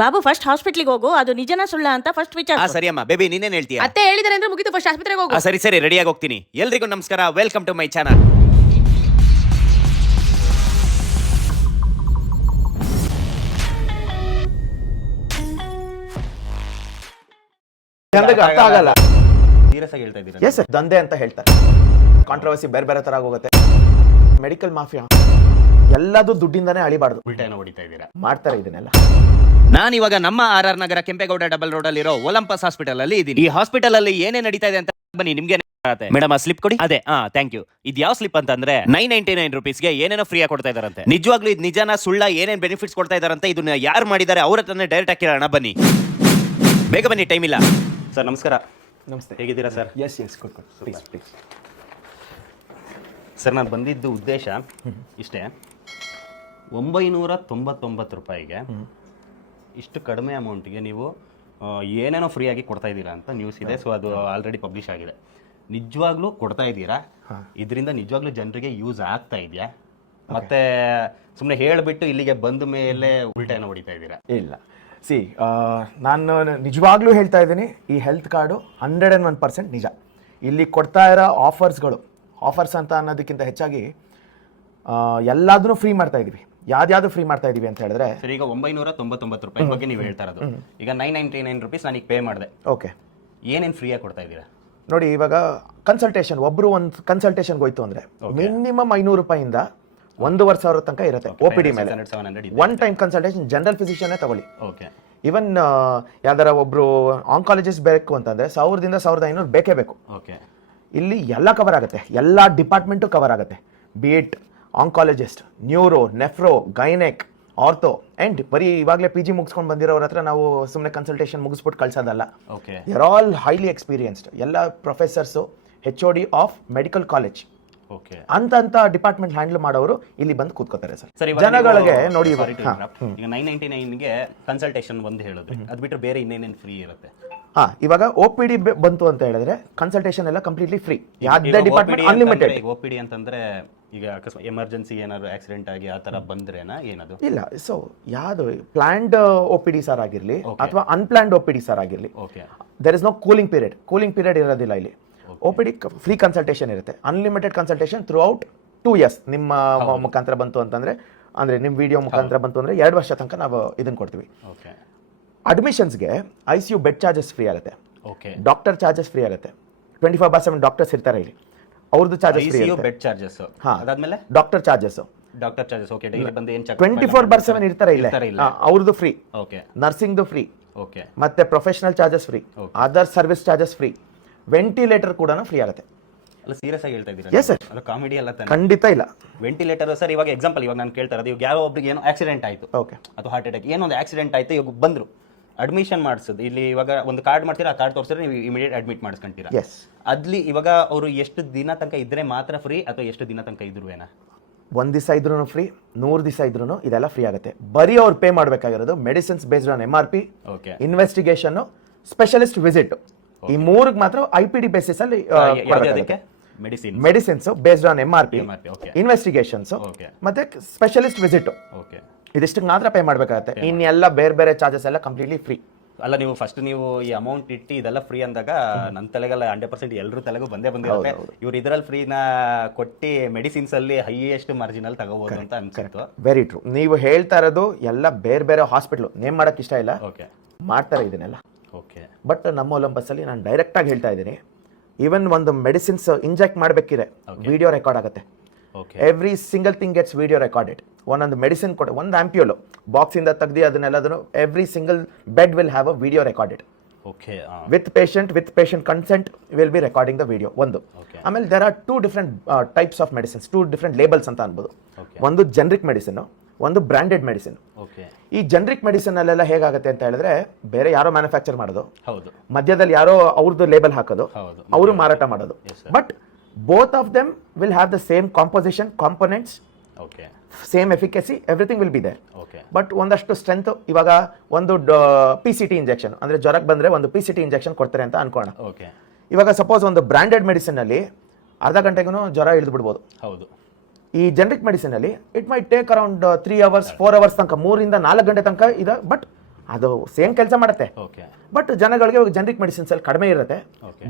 Babu first ಹಾಸ್ಪಿಟ್ಲಿಗೆ ಹೋಗು, ಅದು ನಿಜನಾ ಸುಳ್ಳ ಅಂತ ಫಸ್ಟ್ ವಿಚಾರ. ಸರಿ ಅಮ್ಮ. ಬೇಬಿ ನೀನೇನ್ ಹೇಳ್ತೀಯ? ಅತ್ತೆ ಹೇಳಿದಾರೆ ಅಂದ್ರೆ ಮುಗಿತು, ಫಸ್ಟ್ ಆಸ್ಪತ್ರೆಗೆ ಹೋಗು. ಸರಿ ಸರಿ, ರೆಡಿಯಾಗಿ ಹೋಗ್ತೀನಿ. ಎಲ್ರಿಗೂ ನಮಸ್ಕಾರ, ವೆಲ್ಕಮ್ ಟು ಮೈ ಚಾನಲ್. ಅರ್ಥ ಆಗಲ್ಲ. ಸೀರಿಯಸ್ ಆಗಿ ಹೇಳ್ತಾ ಇದ್ದೀರಾ? ಎಸ್ ದಂಧೆ ಅಂತ ಹೇಳ್ತಾರೆ. ಕಾಂಟ್ರವರ್ಸಿ ಬೇರೆ ಬೇರೆ ತರ ಆಗೋಗುತ್ತೆ. ಮೆಡಿಕಲ್ ಮಾಫಿಯಾ ಎಲ್ಲದೂ ದುಡ್ಡಿಂದಾನೇ ಅಳಿಬಾರ್ದು. ಉಲ್ಟಾನ ಹೊಡಿತಾ ಇದ್ದೀರಾ? ಮಾಡ್ತಾರೆ ಇದನ್ನೆಲ್ಲ. ನಾನು ಇವಾಗ ನಮ್ಮ RR ನಗರ ಕೆಂಪೇಗೌಡ ಡಬಲ್ ರೋಡ್ ಅಲ್ಲಿ ಇರೋ ಒಲಂಪಸ್ ಹಾಸ್ಪಿಟಲ್ ಅಲ್ಲಿ ಇದ್ದೀನಿ. ಈ ಹಾಸ್ಪಿಟಲ್ ಅಲ್ಲಿ ಏನೇ ನಡೀತಾ ಇದೆ ಅಂತ ಬನ್ನಿ ನಿಮ್ಗೆ ಮೇಡಮ್ ಆ ಸ್ಲಿಪ್ ಕೊಡಿ. ಅದೇ ಥ್ಯಾಂಕ್ ಯು. ಇದು ಯಾವ ಸ್ಲಿಪ್ ಅಂತಂದ್ರೆ 999 ರುಪೀಸ್ಗೆ ಏನೇನೋ ಫ್ರೀ ಆಗಿ ಕೊಡ್ತಾ ಇದಾರಂತೆ. ನಿಜವಾಗ್ಲೂ ಇದು ನಿಜಾನ ಸುಳ್ಳ, ಏನೇನ್ ಬೆನಿಫಿಟ್ಸ್ ಕೊಡ್ತಾ ಇದಾರಂತೆ, ಇದನ್ನ ಯಾರು ಮಾಡಿದ್ದಾರೆ ಅವ್ರ ಹತ್ರನೇ ಡೈರೆಕ್ಟ್ ಆಗಿ ಕೇಳೋಣ ಬನ್ನಿ. ಬೇಗ ಬನ್ನಿ, ಟೈಮ್ ಇಲ್ಲ. ಸರ್ ನಮಸ್ಕಾರ. ನಮಸ್ತೆ. ಹೇಗಿದ್ದೀರಾ sir? Yes yes good good, please please. Sir ನಾನು ಬಂದಿದ್ದು ಉದ್ದೇಶ ಇಷ್ಟೇ. 999 ರೂಪಾಯಿಗೆ ಇಷ್ಟು ಕಡಿಮೆ ಅಮೌಂಟಿಗೆ ನೀವು ಏನೇನೋ ಫ್ರೀ ಆಗಿ ಕೊಡ್ತಾ ಇದ್ದೀರಾ ಅಂತ ನ್ಯೂಸ್ ಇದೆ. ಸೊ ಅದು ಆಲ್ರೆಡಿ ಪಬ್ಲಿಷ್ ಆಗಿದೆ. ನಿಜವಾಗ್ಲೂ ಕೊಡ್ತಾ ಇದ್ದೀರಾ? ಇದರಿಂದ ನಿಜವಾಗ್ಲೂ ಜನರಿಗೆ ಯೂಸ್ ಆಗ್ತಾ ಇದೆಯಾ? ಮತ್ತೆ ಸುಮ್ಮನೆ ಹೇಳಿಬಿಟ್ಟು ಇಲ್ಲಿಗೆ ಬಂದ ಮೇಲೆ ಉಲ್ಟಾನ ಹೊಡಿತಾ ಇದ್ದೀರಾ? ಇಲ್ಲ ಸಿ, ನಾನು ನಿಜವಾಗ್ಲೂ ಹೇಳ್ತಾ ಇದ್ದೀನಿ, ಈ ಹೆಲ್ತ್ ಕಾರ್ಡು 101% ನಿಜ. ಇಲ್ಲಿ ಕೊಡ್ತಾ ಇರೋ ಆಫರ್ಸ್ ಅಂತ ಅನ್ನೋದಕ್ಕಿಂತ ಹೆಚ್ಚಾಗಿ ಎಲ್ಲದನ್ನೂ ಫ್ರೀ ಮಾಡ್ತಾ ಇದೀವಿ. ಯಾವ್ದು ಫ್ರೀ ಮಾಡ್ತಾ ಇದೀವಿ ಅಂತ ಹೇಳಿದ್ರೆ, ಸರ್ ಈಗ 999 ರೂಪಾಯಿ ಬಗ್ಗೆ ನೀವು ಹೇಳ್ತಾ ಇರೋದು. ಈಗ 999 ರುಪೀಸ್ ನಾನು ಈಗ ಪೇ ಮಾಡಿದೆ. ಓಕೆ, ಏನೇನು ಫ್ರೀಯಾಗಿ ಕೊಡ್ತಾ ಇದ್ದೀರಾ? ನೋಡಿ, ಇವಾಗ ಕನ್ಸಲ್ಟೇಷನ್, ಒಬ್ರು ಒಂದು ಕನ್ಸಲ್ಟೇಷನ್ಗೆ ಹೋಯ್ತು ಅಂದ್ರೆ ಮಿನಿಮಮ್ 500 ರೂಪಾಯಿಂದ 1,500 ತನಕ ಇರುತ್ತೆ. OPD ಮೇಲೆ 700 ಒನ್ ಟೈಮ್ ಕನ್ಸಲ್ಟೇಷನ್ ಜನರಲ್ ಫಿಸಿಷಿಯನ್ನೇ ತಗೊಳ್ಳಿ. ಓಕೆ. ಇವನ್ ಯಾವ್ದಾರ ಒಬ್ರು ಆಂಕಾಲಜಿಸ್ಟ್ ಬೇಕು ಅಂತಂದ್ರೆ 1000ದಿಂದ 1500 ಬೇಕೇ ಬೇಕು. ಓಕೆ. ಇಲ್ಲಿ ಎಲ್ಲ ಕವರ್ ಆಗುತ್ತೆ, ಎಲ್ಲ ಡಿಪಾರ್ಟ್ಮೆಂಟು ಕವರ್ ಆಗುತ್ತೆ. ಬಿಟ್ oncologist, neuro, nephro, gynaec, ortho, and ಬರೀ ಇವಾಗಲೇ PG ಮುಗಿಸ್ಕೊಂಡು ಬಂದಿರೋರ ಹತ್ರ ನಾವು ಸುಮ್ಮನೆ ಕನ್ಸಲ್ಟೇಷನ್ ಮುಗಿಸ್ಬಿಟ್ಟು ಕಳ್ಸೋದಲ್ಲ. Okay. They're all highly experienced. ಎಲ್ಲ professors, HOD of medical college okay ಅಂತ ಡಿಪಾರ್ಟ್ಮೆಂಟ್ ಹ್ಯಾಂಡಲ್ ಮಾಡೋರು ಇಲ್ಲಿ ಬಂದು ಕೂತ್ಕೋತಾರೆ ಸರ್. ಸರಿ, ಜನಗಳಿಗೆ ನೋಡಿ, ಈಗ 999ಗೆ ಕನ್ಸಲ್ಟೇಷನ್ ಒಂದು ಹೇಳಿದ್ರಿ, ಅದು ಬಿಟ್ಟರೆ ಬೇರೆ ಇನ್ನೇನೇನು ಫ್ರೀ ಇರುತ್ತೆ? ಇವಾಗ OPD ಬಂತು ಅಂತ ಹೇಳಿದ್ರೆ ಕನ್ಸಲ್ಟೇಷನ್ ಎಲ್ಲ ಕಂಪ್ಲೀಟ್ಲಿ ಫ್ರೀ. ಯಾವುದೇ ಡಿಪಾರ್ಟ್ಮೆಂಟ್ ಅನ್ಲಿಮಿಟೆಡ್. OPD ಅಂತಂದ್ರೆ ಈಗ ಎಮರ್ಜೆನ್ಸಿ ಏನಾದ್ರು ಆಕ್ಸಿಡೆಂಟ್ ಆಗಿ ಆ ತರ ಬಂದ್ರೇನಾ ಏನದು? ಇಲ್ಲ, ಸೊ ಯಾವುದು ಪ್ಲಾನ್ಡ್ OPD ಸರ್ ಆಗಿರ್ಲಿ ಅಥವಾ ಅನ್ಪ್ಲಾನ್ಡ್ OPD ಸರ್ ಆಗಿರ್ಲಿ, there is no cooling period ಇರೋದಿಲ್ಲ ಇಲ್ಲಿ. OPD ಫ್ರೀ ಕನ್ಸಲ್ಟೇಷನ್ ಇರುತ್ತೆ, unlimited consultation throughout 2 years. ನಿಮ್ಮ ಮುಖಾಂತರ ಬಂತು ಅಂತಂದ್ರೆ, ಅಂದ್ರೆ ನಿಮ್ಮ ವಿಡಿಯೋ ಮುಖಾಂತರ ಬಂತು ಅಂದ್ರೆ 2 ವರ್ಷ ತನಕ ನಾವು ಇದನ್ನ ಕೊಡ್ತೀವಿ. ಅಡ್ಮಿಷನ್ಸ್ಗೆ ICU ಬೆಡ್ ಚಾರ್ಜಸ್ ಫ್ರೀ ಆಗುತ್ತೆ. ಡಾಕ್ಟರ್ ಚಾರ್ಜಸ್ ಫ್ರೀ ಆಗುತ್ತೆ. 24/7 ಡಾಕ್ಟರ್ಸ್ ಇರ್ತಾರೆ ಇಲ್ಲಿ, ಅವ್ರದ್ದು ಚಾರ್ಜಸ್ ಫ್ರೀ ಆಗುತ್ತೆ. ಬೆಡ್ ಚಾರ್ಜಸ್, ಅದಾದ್ಮೇಲೆ ಡಾಕ್ಟರ್ ಚಾರ್ಜಸ್ ಓಕೆ. ಡೈಲಿ ಬಂದು ಏನು 24/7 ಇರ್ತಾರೆ ಇಲ್ಲ, ಅವ್ರದ್ದು ಫ್ರೀ. ಓಕೆ. ನರ್ಸಿಂಗ್ದು ಫ್ರೀ. ಓಕೆ. ಮತ್ತೆ professional charges free, other service charges free, ventilator ಕೂಡ ಫ್ರೀ ಆಗುತ್ತೆ. ಅಲ್ಲ, ಸೀರಿಯಸ್ ಆಗಿ ಹೇಳ್ತಾ ಇದ್ದೀರಾ? Yes sir. ಅದು ಕಾಮಿಡಿ ಅಲ್ಲ ತಾನೆ? ಖಂಡಿತ ಇಲ್ಲ. ವೆಂಟಿಲೇಟರ್ ಸರ್, ಇವಾಗ ಎಕ್ಸಾಂಪಲ್ ಇವಾಗ ನಾನು ಕೇಳ್ತಾ ಇರೋದು, ಇವಾಗ ಯಾರೋ ಒಬ್ರಿಗೆ ಏನೋ ಆಕ್ಸಿಡೆಂಟ್ ಆಯ್ತು, ಓಕೆ, ಅಥವಾ ಹಾರ್ಟ್ ಅಟ್ಯಾಕ್ ಏನೋ ಒಂದು ಆಕ್ಸಿಡೆಂಟ್ ಆಯ್ತು, ಇವಾಗ ಬಂದ್ರು ಅಡ್ಮಿಷನ್ ಮಾಡಿಸೋದು. ಇಲ್ಲಿ ಇವಾಗ ಒಂದು ಕಾರ್ಡ್ ಮಾಡ್ತೀರಾ, ಆ ಕಾರ್ಡ್ ತೋರಿಸಿದ್ರೆ ನೀವು ಇಮಿಡಿಯೇಟ್ ಅಡ್ಮಿಟ್ ಮಾಡಿಸ್ಕೊಂತೀರಾ. ಎಸ್. ಅಲ್ಲಿ ಇವಾಗ ಅವರು ಎಷ್ಟು ದಿನ ತನಕ ಇದ್ರೆ ಮಾತ್ರ ಫ್ರೀ, ಅಥವಾ ಎಷ್ಟು ದಿನ ತನಕ ಇದ್ರು ಏನಾ? 1 ದಿವಸ ಇದ್ರೂ ಫ್ರೀ, 100 ದಿವಸ ಇದ್ರೂ ಇದೆಲ್ಲ ಫ್ರೀ ಆಗುತ್ತೆ. ಬರೀ ಅವ್ರು ಪೇ ಮಾಡಬೇಕಾಗಿರೋದು medicines based on MRP, investigation, specialist visit, ಈ 3ಗೆ ಮಾತ್ರ IPD ಬೇಸಿಸ್ ಅಲ್ಲಿ medicines based on MRP, investigations ಮತ್ತೆ ಸ್ಪೆಷಲಿಸ್ಟ್ ವಿಸಿಟ್, ಇದಿಷ್ಟಕ್ಕೆ ಮಾತ್ರ ಪೇ ಮಾಡಬೇಕಾಗುತ್ತೆ. ಇನ್ನೆಲ್ಲ ಬೇರೆ ಚಾರ್ಜಸ್ ಎಲ್ಲ ಕಂಪ್ಲೀಟ್ಲಿ ಫ್ರೀ. ಅಲ್ಲ, ನೀವು ಫಸ್ಟ್ ನೀವು ಈ ಅಮೌಂಟ್ ಇಟ್ಟು ಇದೆಲ್ಲ ಫ್ರೀ ಅಂದಾಗ ನನ್ನ ತಲೆಗೆಲ್ಲ 100% ಎಲ್ಲರೂ ತಲೆಗೂ ಬಂದಿರುತ್ತೆ. ಇವ್ರು ಇದರಲ್ಲಿ ಫ್ರೀನ ಕೊಟ್ಟು ಮೆಡಿಸಿನ್ಸ್ ಅಲ್ಲಿ ಹೈಯೆಸ್ಟ್ ಮಾರ್ಜಿನ್ ಅಲ್ಲಿ ತಗೋಬಹುದು ಅಂತ ಅನ್ಸುತ್ತೆ. Very true. ನೀವು ಹೇಳ್ತಾ ಇರೋದು ಎಲ್ಲ ಬೇರೆ ಹಾಸ್ಪಿಟಲ್ ನೇಮ್ ಮಾಡಕ್ ಇಷ್ಟ ಇಲ್ಲ, ಮಾಡ್ತಾರೆ ಇದನ್ನೆಲ್ಲ. ಬಟ್ ನಮ್ಮ ಒಲಂಪಸ್ ಅಲ್ಲಿ ನಾನು ಡೈರೆಕ್ಟ್ ಆಗಿ ಹೇಳ್ತಾ ಇದ್ದೀನಿ, ಈವನ್ ಒಂದು ಮೆಡಿಸಿನ್ಸ್ ಇಂಜೆಕ್ಟ್ ಮಾಡಬೇಕಿದೆ ವಿಡಿಯೋ ರೆಕಾರ್ಡ್ ಆಗುತ್ತೆ. Every single thing gets video recorded. ಒಂದೊಂದು ಮೆಡಿಸಿನ್ ಕೊಡ, ಒಂದು ಆಂಪ್ಯೂಲ್ ಬಾಕ್ಸ್ ಇಂದ ತೆಗ್ದು ಅದನ್ನೆಲ್ಲದನ್ನು every single bed will have a video recorded. With patient consent will be recording the video. ಒಂದು ಆಮೇಲೆ there are 2 different types of medicines, 2 different labels ಅಂತ ಅನ್ಬೋದು. ಒಂದು ಜನರಿಕ್ ಮೆಡಿಸಿನ್, ಒಂದು ಬ್ರಾಂಡೆಡ್ ಮೆಡಿಸಿನ್. ಈ ಜನರಿಕ್ ಮೆಡಿಸಿನ್ ಅಲ್ಲೆಲ್ಲ ಹೇಗಾಗುತ್ತೆ ಅಂತ ಹೇಳಿದ್ರೆ, ಬೇರೆ ಯಾರೋ ಮ್ಯಾನುಫ್ಯಾಕ್ಚರ್ ಮಾಡೋದು, ಮಧ್ಯದಲ್ಲಿ ಯಾರೋ ಅವ್ರದ್ದು ಲೇಬಲ್ ಹಾಕೋದು, ಅವರು ಮಾರಾಟ ಮಾಡೋದು. But both of them will have the same composition, components, same efficacy, everything will be there. But ಒಂದಷ್ಟು ಸ್ಟ್ರೆಂತ್, ಇವಾಗ ಒಂದು PCT ಇಂಜೆಕ್ಷನ್ ಅಂದ್ರೆ ಜ್ವರಕ್ಕೆ ಬಂದ್ರೆ ಒಂದು PCT ಇಂಜೆಕ್ಷನ್ ಕೊಡ್ತಾರೆ ಅಂತ ಅನ್ಕೋಣ. ಇವಾಗ ಸಪೋಸ್ ಒಂದು ಬ್ರಾಂಡೆಡ್ ಮೆಡಿಸಿನ್ ಅಲ್ಲಿ ಅರ್ಧ ಗಂಟೆಗೂ ಜ್ವರ ಇಳಿದು ಬಿಡ್ಬೋದು. ಈ ಜನರಿಕ್ ಮೆಡಿಸಿನ್ ಅಲ್ಲಿ it might take around 3 hours 4 hours ತನಕ, 3 ರಿಂದ 4 ಗಂಟೆ ತನಕ ಇದೆ. ಬಟ್ ಅದು ಸೇಮ್ ಕೆಲಸ ಮಾಡುತ್ತೆ. ಓಕೆ ಬಟ್ ಜನಗಳಿಗೆ ಜನರಿಕ್ ಮೆಡಿಸಿನ್ಸ್ ಅಲ್ಲಿ ಕಡಿಮೆ ಇರುತ್ತೆ,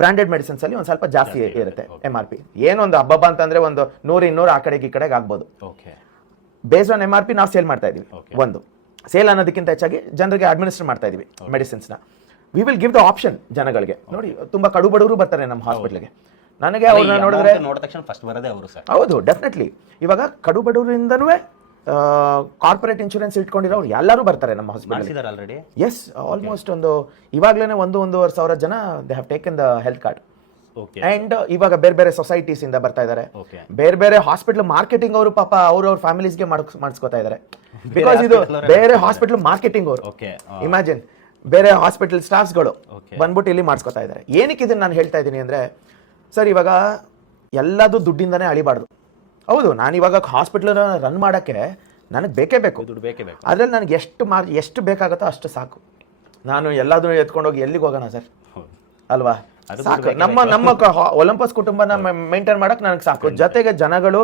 ಬ್ರಾಂಡೆಡ್ ಮೆಡಿಸಿನ್ಸ್ ಅಲ್ಲಿ ಒಂದು ಸ್ವಲ್ಪ ಜಾಸ್ತಿ ಇರುತ್ತೆ MRP. ಏನೊಂದು ಹಬ್ಬ ಅಂತಂದ್ರೆ ಒಂದು 100-200 ಆ ಕಡೆಗೆ ಈ ಕಡೆಗೆ ಆಗ್ಬೋದು. ಓಕೆ ಬೇಸ್ಡ್ ಆನ್ MRP ನಾವು ಸೇಲ್ ಮಾಡ್ತಾ ಇದೀವಿ. ಒಂದು ಸೇಲ್ ಅನ್ನೋದಕ್ಕಿಂತ ಹೆಚ್ಚಾಗಿ ಜನರಿಗೆ ಅಡ್ಮಿನಿಸ್ಟರ್ ಮಾಡ್ತಾ ಇದೀವಿ ಮೆಡಿಸಿನ್ಸ್ನ. We will give the option ಜನಗಳಿಗೆ. ನೋಡಿ ತುಂಬಾ ಕಡು ಬಡವರು ಬರ್ತಾರೆ ನಮ್ಮ ಹಾಸ್ಪಿಟ್ಲಿಗೆ. ನನಗೆ ಅವ್ರನ್ನ ನೋಡಿದ್ರೆ ನೋಡಿದ ತಕ್ಷಣ ಫಸ್ಟ್ ಬರೋದೇ ಅವರು ಸರ್. ಹೌದು, ಡೆಫಿನೆಟ್ಲಿ. ಇವಾಗ ಕಡು ಬಡವರಿಂದನೂ ಕಾರ್ಪೊರೇಟ್ ಇನ್ಶೂರೆನ್ಸ್ ಇಟ್ಕೊಂಡಿರೋರು ಎಲ್ಲರೂ ಬರ್ತಾರೆ ನಮ್ಮ ಹಾಸ್ಪಿಟಲ್. ಆಲ್ರೆಡಿ ಎಸ್, ಆಲ್ಮೋಸ್ಟ್ ಒಂದು ಇವಾಗಲೇ 1-1.5 ಸಾವಿರ ಜನ they have taken the health card. And ಇವಾಗ ಬೇರೆ ಬೇರೆ ಸೊಸೈಟೀಸ್ ಇಂದ ಬರ್ತಾ ಇದ್ದಾರೆ, ಬೇರೆ ಬೇರೆ ಹಾಸ್ಪಿಟಲ್ ಮಾರ್ಕೆಟಿಂಗ್ ಅವರು ಪಾಪ ಅವ್ರ ಫ್ಯಾಮಿಲೀಸ್ಗೆ ಮಾಡಿಸ್ಕೊತಾ ಇದ್ದಾರೆ. ಬಿಕಾಸ್ ಇದು ಬೇರೆ ಹಾಸ್ಪಿಟಲ್ ಮಾರ್ಕೆಟಿಂಗ್ ಅವರು, ಇಮ್ಯಾಜಿನ್ ಬೇರೆ ಹಾಸ್ಪಿಟಲ್ ಸ್ಟಾಫ್ಸ್ಗಳು ಬಂದ್ಬಿಟ್ಟು ಇಲ್ಲಿ ಮಾಡಿಸ್ಕೊತಾ ಇದ್ದಾರೆ. ಏನಕ್ಕೆ ಇದನ್ನ ನಾನು ಹೇಳ್ತಾ ಇದ್ದೀನಿ ಅಂದ್ರೆ, ಸರ್ ಇವಾಗ ಎಲ್ಲದೂ ದುಡ್ಡಿಂದನೇ ಅಳಿಬಾರ್ದು. ಹೌದು, ನಾನು ಇವಾಗ ಹಾಸ್ಪಿಟ್ಲ್ ರನ್ ಮಾಡೋಕ್ಕೆ ನನಗೆ ಬೇಕೇ ಬೇಕು, ದುಡ್ಡು ಬೇಕೇ ಬೇಕು. ಅದ್ರಲ್ಲಿ ನನಗೆ ಎಷ್ಟು ಬೇಕಾಗುತ್ತೋ ಅಷ್ಟು ಸಾಕು. ನಾನು ಎಲ್ಲದೂ ಎತ್ಕೊಂಡೋಗಿ ಎಲ್ಲಿಗೆ ಹೋಗೋಣ ಸರ್, ಅಲ್ವಾ? ಸಾಕು, ನಮ್ಮ ಒಲಂಪಸ್ ಕುಟುಂಬನ ಮೇಂಟೈನ್ ಮಾಡಕ್ ನನಗೆ ಸಾಕು. ಜೊತೆಗೆ ಜನಗಳು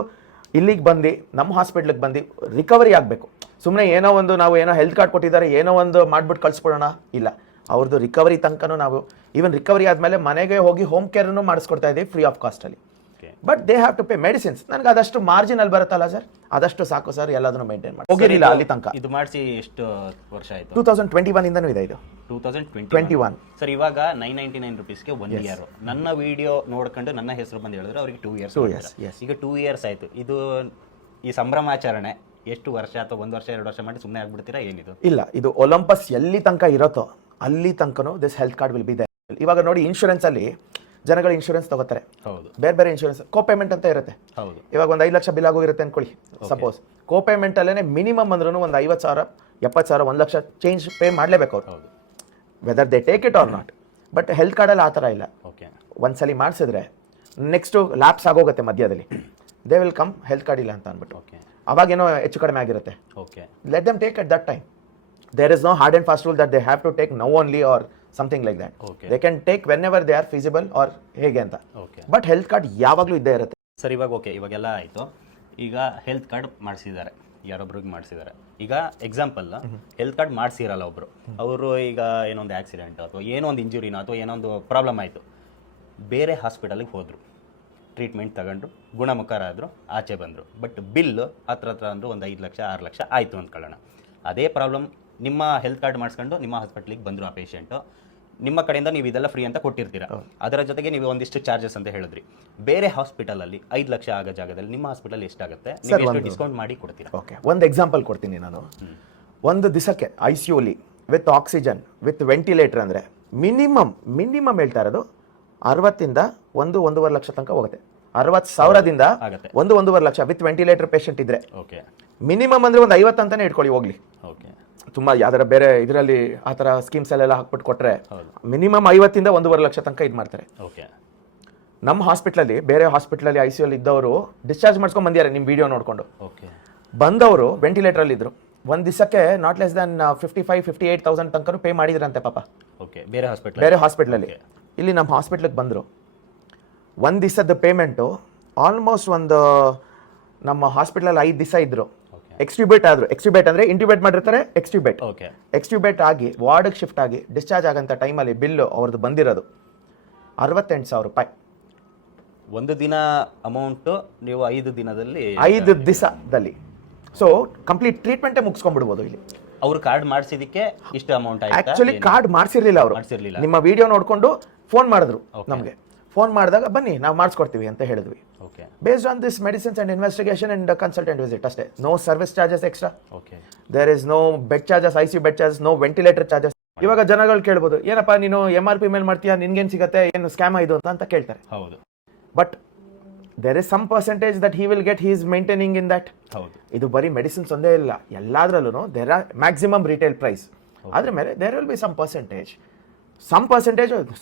ಇಲ್ಲಿಗೆ ಬಂದು ನಮ್ಮ ಹಾಸ್ಪಿಟ್ಲಿಗೆ ಬಂದು ರಿಕವರಿ ಆಗಬೇಕು. ಸುಮ್ಮನೆ ಏನೋ ಒಂದು ನಾವು ಏನೋ ಹೆಲ್ತ್ ಕಾರ್ಡ್ ಕೊಟ್ಟಿದ್ದಾರೆ ಏನೋ ಒಂದು ಮಾಡ್ಬಿಟ್ಟು ಕಳಿಸ್ಬಿಡೋಣ, ಇಲ್ಲ. ಅವ್ರದ್ದು ರಿಕವರಿ ತನಕನೂ ನಾವು ಈವನ್ ರಿಕವರಿ ಆದಮೇಲೆ ಮನೆಗೆ ಹೋಗಿ ಹೋಮ್ ಕೇರ್ನು ಮಾಡಿಸ್ಕೊಡ್ತಾ ಇದ್ದೀವಿ ಫ್ರೀ ಆಫ್ ಕಾಸ್ಟಲ್ಲಿ. But they have to pay medicines. ನನಗೆ ಅದಷ್ಟು ಮಾರ್ಜಿನ್ ಅಲ್ಲಿ ಬರುತ್ತಲ್ಲ ಸರ್, ಅದಷ್ಟು ಸಾಕು ಸರ್, ಎಲ್ಲದನ್ನು ಮೇಂಟೈನ್ ಮಾಡಿ ಹೋಗಿರಲಿಲ್ಲ ಅಲ್ಲಿ ತನಕ. ಇದು ಮಾಡಿಸಿ ಎಷ್ಟು ವರ್ಷ ಆಯಿತು? 2021 ಇಂದನೂ ಇದೆ ಇದು. 2021 ಸರ್. ಇವಾಗ 999 ರುಪೀಸ್ಗೆ 1 ಇಯರ್. ನನ್ನ ವಿಡಿಯೋ ನೋಡ್ಕೊಂಡು ನನ್ನ ಹೆಸರು ಬಂದು ಹೇಳಿದ್ರೆ ಅವ್ರಿಗೆ 2 ಇಯರ್ಸ್. ಈಗ 2 ಇಯರ್ಸ್ ಆಯಿತು. ಇದು ಈ ಸಂಭ್ರಮಾಚರಣೆ ಎಷ್ಟು ವರ್ಷ ಅಥವಾ 1 ವರ್ಷ 2 ವರ್ಷ ಮಾಡಿ ಸುಮ್ಮನೆ ಆಗ್ಬಿಡ್ತೀರಾ ಏನಿದು? ಇಲ್ಲ, ಇದು ಒಲಂಪಸ್ ಎಲ್ಲಿ ತನಕ ಇರುತ್ತೋ ಅಲ್ಲಿ ತನಕನೂ this health card will be there. ಇವಾಗ ನೋಡಿ, ಇನ್ಶೂರೆನ್ಸ್ ಅಲ್ಲಿ ಜನಗಳು ಇನ್ಶೂರೆನ್ಸ್ ತಗೋತಾರೆ, ಹೌದು, ಬೇರೆ ಬೇರೆ ಇನ್ಶೂರೆನ್ಸ್ ಕೋ ಪೇಮೆಂಟ್ ಅಂತ ಇರುತ್ತೆ. ಹೌದು, ಇವಾಗ ಒಂದು 5 ಲಕ್ಷ ಬಿಲ್ ಆಗೋಗಿರುತ್ತೆ ಅನ್ಕೊಳ್ಳಿ ಸಪೋಸ್. ಕೋ ಪೇಮೆಂಟ್ ಅಲ್ಲೇ ಮಿನಿಮಮ್ ಅಂದ್ರೂ ಒಂದು 50,000, 70,000, 1 ಲಕ್ಷ ಚೇಂಜ್ ಪೇ ಮಾಡಲೇಬೇಕು ಅವರು, whether they take it or not. But health ಕಾರ್ಡಲ್ಲಿ ಆ ಥರ ಇಲ್ಲ. ಒಂದ್ಸಲಿ ಮಾಡಿಸಿದ್ರೆ ನೆಕ್ಸ್ಟು ಲ್ಯಾಪ್ಸ್ ಆಗೋಗುತ್ತೆ ಮಧ್ಯದಲ್ಲಿ, they will come health card ಇಲ್ಲ ಅಂತ ಅಂದ್ಬಿಟ್ಟು. ಅವಾಗೇನೋ ಹೆಚ್ಚು ಕಡಿಮೆ ಆಗಿರುತ್ತೆ. Let them take at that time. There is no hard and fast rule that they have to take now only or something like that. They can take whenever they are feasible or ಹೇಗೆ ಅಂತ. But health card ಯಾವಾಗಲೂ ಇದ್ದೇ ಇರುತ್ತೆ sir. ಇವಾಗ ಇವಾಗೆಲ್ಲ ಆಯಿತು. ಈಗ health card ಮಾಡಿಸಿದ್ದಾರೆ, ಯಾರೊಬ್ರಿಗೆ ಮಾಡಿಸಿದ್ದಾರೆ. ಈಗ ಎಕ್ಸಾಂಪಲ್ ಹೆಲ್ತ್ ಕಾರ್ಡ್ ಮಾಡಿಸಿರಲ್ಲ ಒಬ್ರು, ಅವರು ಈಗ ಏನೋ ಒಂದು ಆಕ್ಸಿಡೆಂಟ್ ಅಥವಾ ಏನೋ ಒಂದು ಇಂಜುರಿನೋ ಅಥವಾ ಏನೋ ಒಂದು ಪ್ರಾಬ್ಲಮ್ ಆಯಿತು, ಬೇರೆ ಹಾಸ್ಪಿಟಲಿಗೆ ಹೋದರು, ಟ್ರೀಟ್ಮೆಂಟ್ ತಗೊಂಡ್ರು, ಗುಣಮುಖರಾದರು, ಆಚೆ ಬಂದರು. ಬಟ್ ಬಿಲ್ ಹತ್ರ ಅಂದರು ಒಂದು 5 ಲಕ್ಷ 6 ಲಕ್ಷ ಆಯಿತು ಅಂದ್ಕೊಳ್ಳೋಣ. ಅದೇ ಪ್ರಾಬ್ಲಮ್ ನಿಮ್ಮ ಹೆಲ್ತ್ ಕಾರ್ಡ್ ಮಾಡಿಸ್ಕೊಂಡು ನಿಮ್ಮ ಹಾಸ್ಪಿಟ್ಲಿಗೆ ಬಂದರು ಆ ಪೇಷಂಟು, ನಿಮ್ಮ ಕಡೆಯಿಂದ ನೀವು ಇದೆಲ್ಲ ಫ್ರೀ ಅಂತ ಕೊಟ್ಟಿರ್ತೀರ. ಅದರ ಜೊತೆಗೆ ನೀವು ಒಂದಿಷ್ಟು ಚಾರ್ಜಸ್ ಅಂತ ಹೇಳಿದ್ರಿ. ಬೇರೆ ಹಾಸ್ಪಿಟಲಲ್ಲಿ 5 ಲಕ್ಷ ಆಗೋ ಜಾಗದಲ್ಲಿ ನಿಮ್ಮ ಹಾಸ್ಪಿಟಲ್ ಎಷ್ಟಾಗುತ್ತೆ? ನೀವು ಎಷ್ಟು ಡಿಸ್ಕೌಂಟ್ ಮಾಡಿ ಕೊಡ್ತೀರಾ? ಓಕೆ, ಒಂದು ಎಕ್ಸಾಂಪಲ್ ಕೊಡ್ತೀನಿ ನಾನು. ಒಂದು ದಿವಸಕ್ಕೆ ICUಲಿ ವಿತ್ ಆಕ್ಸಿಜನ್ ವಿತ್ ವೆಂಟಿಲೇಟರ್ ಅಂದರೆ ಮಿನಿಮಮ್ ಹೇಳ್ತಾ ಇರೋದು 60ರಿಂದ 1-1.5 ಲಕ್ಷ ತನಕ ಹೋಗುತ್ತೆ. 60,000ದಿಂದ 1-1.5 ಲಕ್ಷ ವಿತ್ ವೆಂಟಿಲೇಟರ್ ಪೇಷಂಟ್ ಇದ್ರೆ. ಮಿನಿಮಮ್ ಅಂದರೆ ಒಂದು 50 ಅಂತಾನೆ ಇಟ್ಕೊಳ್ಳಿ ಹೋಗ್ಲಿ. ತುಂಬ ಯಾವ್ದಾರ ಬೇರೆ ಇದರಲ್ಲಿ ಆ ಥರ ಸ್ಕೀಮ್ಸಲ್ಲೆಲ್ಲ ಹಾಕ್ಬಿಟ್ಟು ಕೊಟ್ಟರೆ ಮಿನಿಮಮ್ 50ರಿಂದ 1.5 ಲಕ್ಷ ತನಕ ಇದು ಮಾಡ್ತಾರೆ. ನಮ್ಮ ಹಾಸ್ಪಿಟ್ಲಲ್ಲಿ ಬೇರೆ ಹಾಸ್ಪಿಟ್ಲಲ್ಲಿ ICUಲಿ ಇದ್ದವರು ಡಿಸ್ಚಾರ್ಜ್ ಮಾಡ್ಸ್ಕೊಂಡು ಬಂದಿದ್ದಾರೆ ನಿಮ್ಮ ವಿಡಿಯೋ ನೋಡಿಕೊಂಡು. ಬಂದವರು ವೆಂಟಿಲೇಟರಲ್ಲಿ ಇದ್ರು. ಒಂದು ದಿವಸಕ್ಕೆ ನಾಟ್ ಲೆಸ್ ದ್ಯಾನ್ 55,000-58,000 ತನಕ ಪೇ ಮಾಡಿದ್ರಂತೆ ಪಾಪ ಬೇರೆ ಹಾಸ್ಪಿಟ್ಲಲ್ಲಿ. ಇಲ್ಲಿ ನಮ್ಮ ಹಾಸ್ಪಿಟ್ಲಿಗೆ ಬಂದರು. ಒಂದು ದಿವಸದ ಪೇಮೆಂಟು ಆಲ್ಮೋಸ್ಟ್ ಒಂದು ನಮ್ಮ ಹಾಸ್ಪಿಟ್ಲಲ್ಲಿ 5 ದಿವಸ ಇದ್ದರು. ಎಕ್ಸ್ಟ್ಯೂಬೇಟ್ ಆದರು. ಎಕ್ಸ್ಟ್ಯೂಬೇಟ್ ಅಂದರೆ ಇಂಟ್ಯೂಬೇಟ್ ಮಾಡಿರ್ತಾರೆ, ಎಕ್ಸ್ಟ್ಯೂಬೇಟ್ ಆಗಿ ವಾರ್ಡ್ಗೆ ಶಿಫ್ಟ್ ಆಗಿ ಡಿಸ್ಚಾರ್ಜ್ ಆಗೋಂಥ ಟೈಮಲ್ಲಿ ಬಿಲ್ಲು ಅವ್ರದ್ದು ಬಂದಿರೋದು 68,000 ರೂಪಾಯಿ. ಒಂದು ದಿನ ಅಮೌಂಟು ನೀವು 5 ದಿನದಲ್ಲಿ 5 ದಿವಸದಲ್ಲಿ. ಸೊ ಕಂಪ್ಲೀಟ್ ಟ್ರೀಟ್ಮೆಂಟೇ ಮುಗಿಸ್ಕೊಂಡ್ಬಿಡ್ಬೋದು ಇಲ್ಲಿ. ಅವ್ರು ಕಾರ್ಡ್ ಮಾಡಿಸಿದಕ್ಕೆ ಇಷ್ಟು ಅಮೌಂಟ್ ಆಯ್ತು. ಆಕ್ಚುಲಿ ಕಾರ್ಡ್ ಮಾಡಿಸಿರ್ಲಿಲ್ಲ ಅವರು. ನಿಮ್ಮ ವಿಡಿಯೋ ನೋಡಿಕೊಂಡು ಫೋನ್ ಮಾಡಿದ್ರು ನಮಗೆ. ಫೋನ್ ಮಾಡಿದಾಗ ಬನ್ನಿ ನಾವು ಮಾಡಿಸ್ಕೊಡ್ತೀವಿ ಅಂತ ಹೇಳಿದ್ವಿ. Based on this medicines and investigation and consultant visit ಅಷ್ಟೇ. No service charges extra. There is no bed charges, ICU bed charges, no ventilator charges. ಇವಾಗ ಜನಗಳು ಕೇಳ್ಬೋದು, ಏನಪ್ಪ ನೀನು MRP ಮೇಲೆ ಮಾಡ್ತೀಯಾ, ನಿನ್ಗೇನು ಸಿಗುತ್ತೆ, ಏನು ಸ್ಕ್ಯಾಮ್ ಇದು ಅಂತ ಕೇಳ್ತಾರೆ. ಹೌದು, but there is some percentage that he will get, he is maintaining in that. ಇದು ಬರೀ ಮೆಡಿಸಿನ್ಸ್ ಒಂದೇ ಇಲ್ಲ, ಎಲ್ಲಾದ್ರಲ್ಲೂ there are maximum retail price. ಅದ್ರ ಮೇಲೆ there will be some percentage.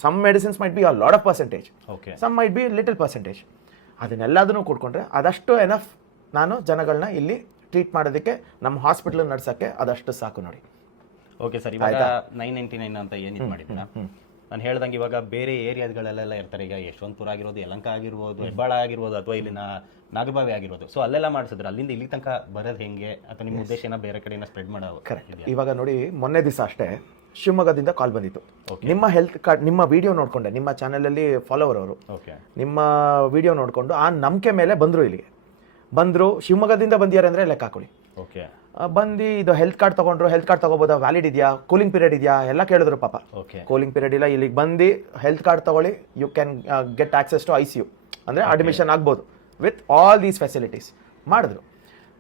some medicines might be a lot of percentage. Some might be little percentage. ಅದನ್ನೆಲ್ಲದನ್ನು ಕೊಡ್ಕೊಂಡ್ರೆ ಅದಷ್ಟು enough. ನಾನು ಜನಗಳನ್ನ ಇಲ್ಲಿ ಟ್ರೀಟ್ ಮಾಡೋದಕ್ಕೆ, ನಮ್ಮ ಹಾಸ್ಪಿಟಲ್ ನಡ್ಸೋಕ್ಕೆ ಅದಷ್ಟು ಸಾಕು ನೋಡಿ. ಓಕೆ ಸರ್, ಇವಾಗ 999 ಅಂತ ಏನಿದು ಮಾಡಿದ್ದೀರಾ, ನಾನು ಹೇಳ್ದಂಗೆ ಇವಾಗ ಬೇರೆ ಏರಿಯಾಗಳಲ್ಲೆಲ್ಲ ಇರ್ತಾರೆ, ಈಗ ಯಶವಂತಪುರ ಆಗಿರೋದು, ಯಲಹಂಕ ಆಗಿರ್ಬೋದು, ಹೆಬ್ಬಾಳ ಆಗಿರ್ಬೋದು, ಅಥವಾ ಇಲ್ಲಿನ ನಾಗರಬಾವಿ ಆಗಿರ್ಬೋದು. ಸೊ ಅಲ್ಲೆಲ್ಲ ಮಾಡಿಸಿದ್ರೆ ಅಲ್ಲಿಂದ ಇಲ್ಲಿ ತನಕ ಬರೋದು ಹೆಂಗೆ, ಅಥವಾ ನಿಮ್ಮ ಉದ್ದೇಶನ ಬೇರೆ ಕಡೆಯಿಂದ ಸ್ಪ್ರೆಡ್ ಮಾಡೋ? ಕರೆಕ್ಟ್. ಇವಾಗ ನೋಡಿ, ಮೊನ್ನೆ ದಿವಸ ಅಷ್ಟೇ ಶಿವಮೊಗ್ಗದಿಂದ ಕಾಲ್ ಬಂದಿತ್ತು. ನಿಮ್ಮ ಹೆಲ್ತ್ ಕಾರ್ಡ್, ನಿಮ್ಮ ವಿಡಿಯೋ ನೋಡ್ಕೊಂಡೆ, ನಿಮ್ಮ ಚಾನಲಲ್ಲಿ ಫಾಲೋವರ್ ಅವರು, ನಿಮ್ಮ ವಿಡಿಯೋ ನೋಡಿಕೊಂಡು ಆ ನಂಬಿಕೆ ಮೇಲೆ ಬಂದರು. ಇಲ್ಲಿಗೆ ಬಂದರು, ಶಿವಮೊಗ್ಗದಿಂದ ಬಂದಿದ್ದಾರೆ ಅಂದರೆ ಲೆಕ್ಕ ಹಾಕೊಳ್ಳಿ. ಓಕೆ. ಬಂದು ಇದು ಹೆಲ್ತ್ ಕಾರ್ಡ್ ತೊಗೊಂಡ್ರು, ಹೆಲ್ತ್ ಕಾರ್ಡ್ ತೊಗೋಬೋದಾ, ವ್ಯಾಲಿಡ್ ಇದೆಯಾ, ಕೂಲಿಂಗ್ ಪೀರಿಯಡ್ ಇದೆಯಾ ಎಲ್ಲ ಕೇಳಿದ್ರು ಪಾಪ. ಕೂಲಿಂಗ್ ಪೀರಿಯಡ್ ಇಲ್ಲ, ಇಲ್ಲಿಗೆ ಬಂದು ಹೆಲ್ತ್ ಕಾರ್ಡ್ ತೊಗೊಳ್ಳಿ, you can get access to ICU, ಅಂದರೆ ಅಡ್ಮಿಷನ್ ಆಗ್ಬೋದು ವಿತ್ ಆಲ್ ದೀಸ್ ಫೆಸಿಲಿಟೀಸ್ ಮಾಡಿದ್ರು.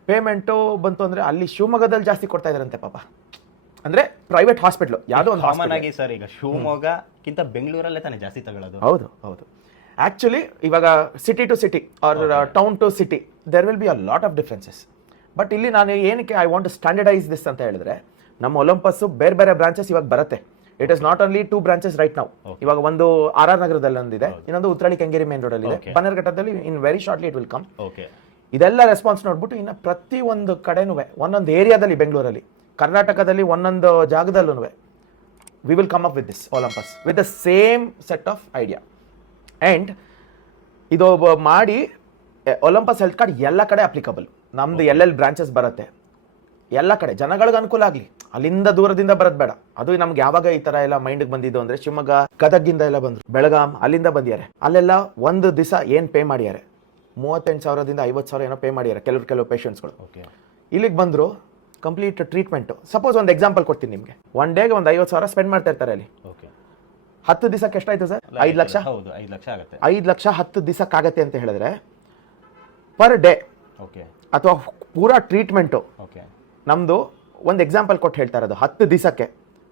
ಪೇಮೆಂಟು ಬಂತು ಅಂದರೆ ಅಲ್ಲಿ ಶಿವಮೊಗ್ಗದಲ್ಲಿ ಜಾಸ್ತಿ ಕೊಡ್ತಾ ಇದ್ದಾರಂತೆ ಪಾಪ. ಅಂದರೆ ಪ್ರೈವೇಟ್ ಹಾಸ್ಪಿಟ್ಲು, ಯಾವುದೋ ಒಂದು ಕಾಮನ್ ಆಗಿ ಸರ್ ಈಗ ಶಿವಮೊಗ್ಗಕ್ಕಿಂತ ಬೆಂಗಳೂರಲ್ಲೇ ತಾನೇ ಜಾಸ್ತಿ ತಗೊಳ್ಳೋದು. ಹೌದು ಹೌದು. ಆ್ಯಕ್ಚುಲಿ ಇವಾಗ city to city or town to city there will be a lot of differences. But ಇಲ್ಲಿ ನಾನು ಏನಕ್ಕೆ I want to standardize this ಅಂತ ಹೇಳಿದ್ರೆ, ನಮ್ಮ ಒಲಂಪಸ್ಸು ಬೇರೆ ಬೇರೆ ಬ್ರಾಂಚಸ್ ಇವಾಗ ಬರುತ್ತೆ. It is not only 2 branches right ನಾವು. ಇವಾಗ ಒಂದು RR ನಗರದಲ್ಲಿ ಒಂದಿದೆ, ಇನ್ನೊಂದು ಉತ್ರಳ್ಳಿ ಕೆಂಗೇರಿ ಮೇನ್ ರೋಡ್ ಅಲ್ಲಿ ಇದೆ, ಬನ್ನೇರುಘಟ್ಟದಲ್ಲಿ in very shortly it will come. ಇದೆಲ್ಲ ರೆಸ್ಪಾನ್ಸ್ ನೋಡ್ಬಿಟ್ಟು ಇನ್ನು ಪ್ರತಿ ಒಂದು ಕಡೆನೂ ಒಂದೊಂದು ಏರಿಯಾದಲ್ಲಿ, ಬೆಂಗಳೂರಲ್ಲಿ, ಕರ್ನಾಟಕದಲ್ಲಿ ಒಂದೊಂದು ಜಾಗದಲ್ಲೂ we will come up with this Olympus with the same set of idea. And ಇದು ಮಾಡಿ ಒಲಂಪಸ್ ಹೆಲ್ತ್ ಕಾರ್ಡ್ ಎಲ್ಲ ಕಡೆ ಅಪ್ಲಿಕಬಲ್. ನಮ್ದು ಎಲ್ಲೆಲ್ಲಿ ಬ್ರಾಂಚಸ್ ಬರುತ್ತೆ ಎಲ್ಲ ಕಡೆ ಜನಗಳಿಗೆ ಅನುಕೂಲ ಆಗಲಿ. ಅಲ್ಲಿಂದ ದೂರದಿಂದ ಬರೋದು ಬೇಡ. ಅದು ನಮ್ಗೆ ಯಾವಾಗ ಈ ಥರ ಎಲ್ಲ ಮೈಂಡ್ಗೆ ಬಂದಿದ್ದು ಅಂದರೆ, ಶಿವಮೊಗ್ಗ, ಗದಗಿಂದ ಎಲ್ಲ ಬಂದರು, ಬೆಳಗಾಂ ಅಲ್ಲಿಂದ ಬಂದಿದ್ದಾರೆ. ಅಲ್ಲೆಲ್ಲ ಒಂದು ದಿವಸ ಏನು ಪೇ ಮಾಡಿದ್ದಾರೆ, 38,000ದಿಂದ 50,000 ಏನೋ ಪೇ ಮಾಡಿದ್ದಾರೆ ಕೆಲವು ಪೇಷಂಟ್ಸ್ಗಳು. ಇಲ್ಲಿಗೆ ಬಂದರು, ಕಂಪ್ಲೀಟ್ ಟ್ರೀಟ್ಮೆಂಟು. ಸಪೋಸ್ ಒಂದು ಎಕ್ಸಾಂಪಲ್ ಕೊಡ್ತೀನಿ ನಿಮಗೆ. ಒನ್ ಡೇಗೆ ಒಂದು 50,000 ಸ್ಪೆಂಡ್ ಮಾಡ್ತಾ ಇರ್ತಾರೆ ಅಲ್ಲಿ. 10 ದಿವಸಕ್ಕೆ ಎಷ್ಟಾಯ್ತು ಸರ್? 5 ಲಕ್ಷ. 5 ಲಕ್ಷ 10 ದಿವಸಕ್ಕಾಗತ್ತೆ ಅಂತ ಹೇಳಿದ್ರೆ ಪರ್ ಡೇ ಅಥವಾ ಪೂರಾ ಟ್ರೀಟ್ಮೆಂಟು ನಮ್ಮದು ಒಂದು ಎಕ್ಸಾಂಪಲ್ ಕೊಟ್ಟು ಹೇಳ್ತಾ ಇರೋದು, 10 ದಿವಸಕ್ಕೆ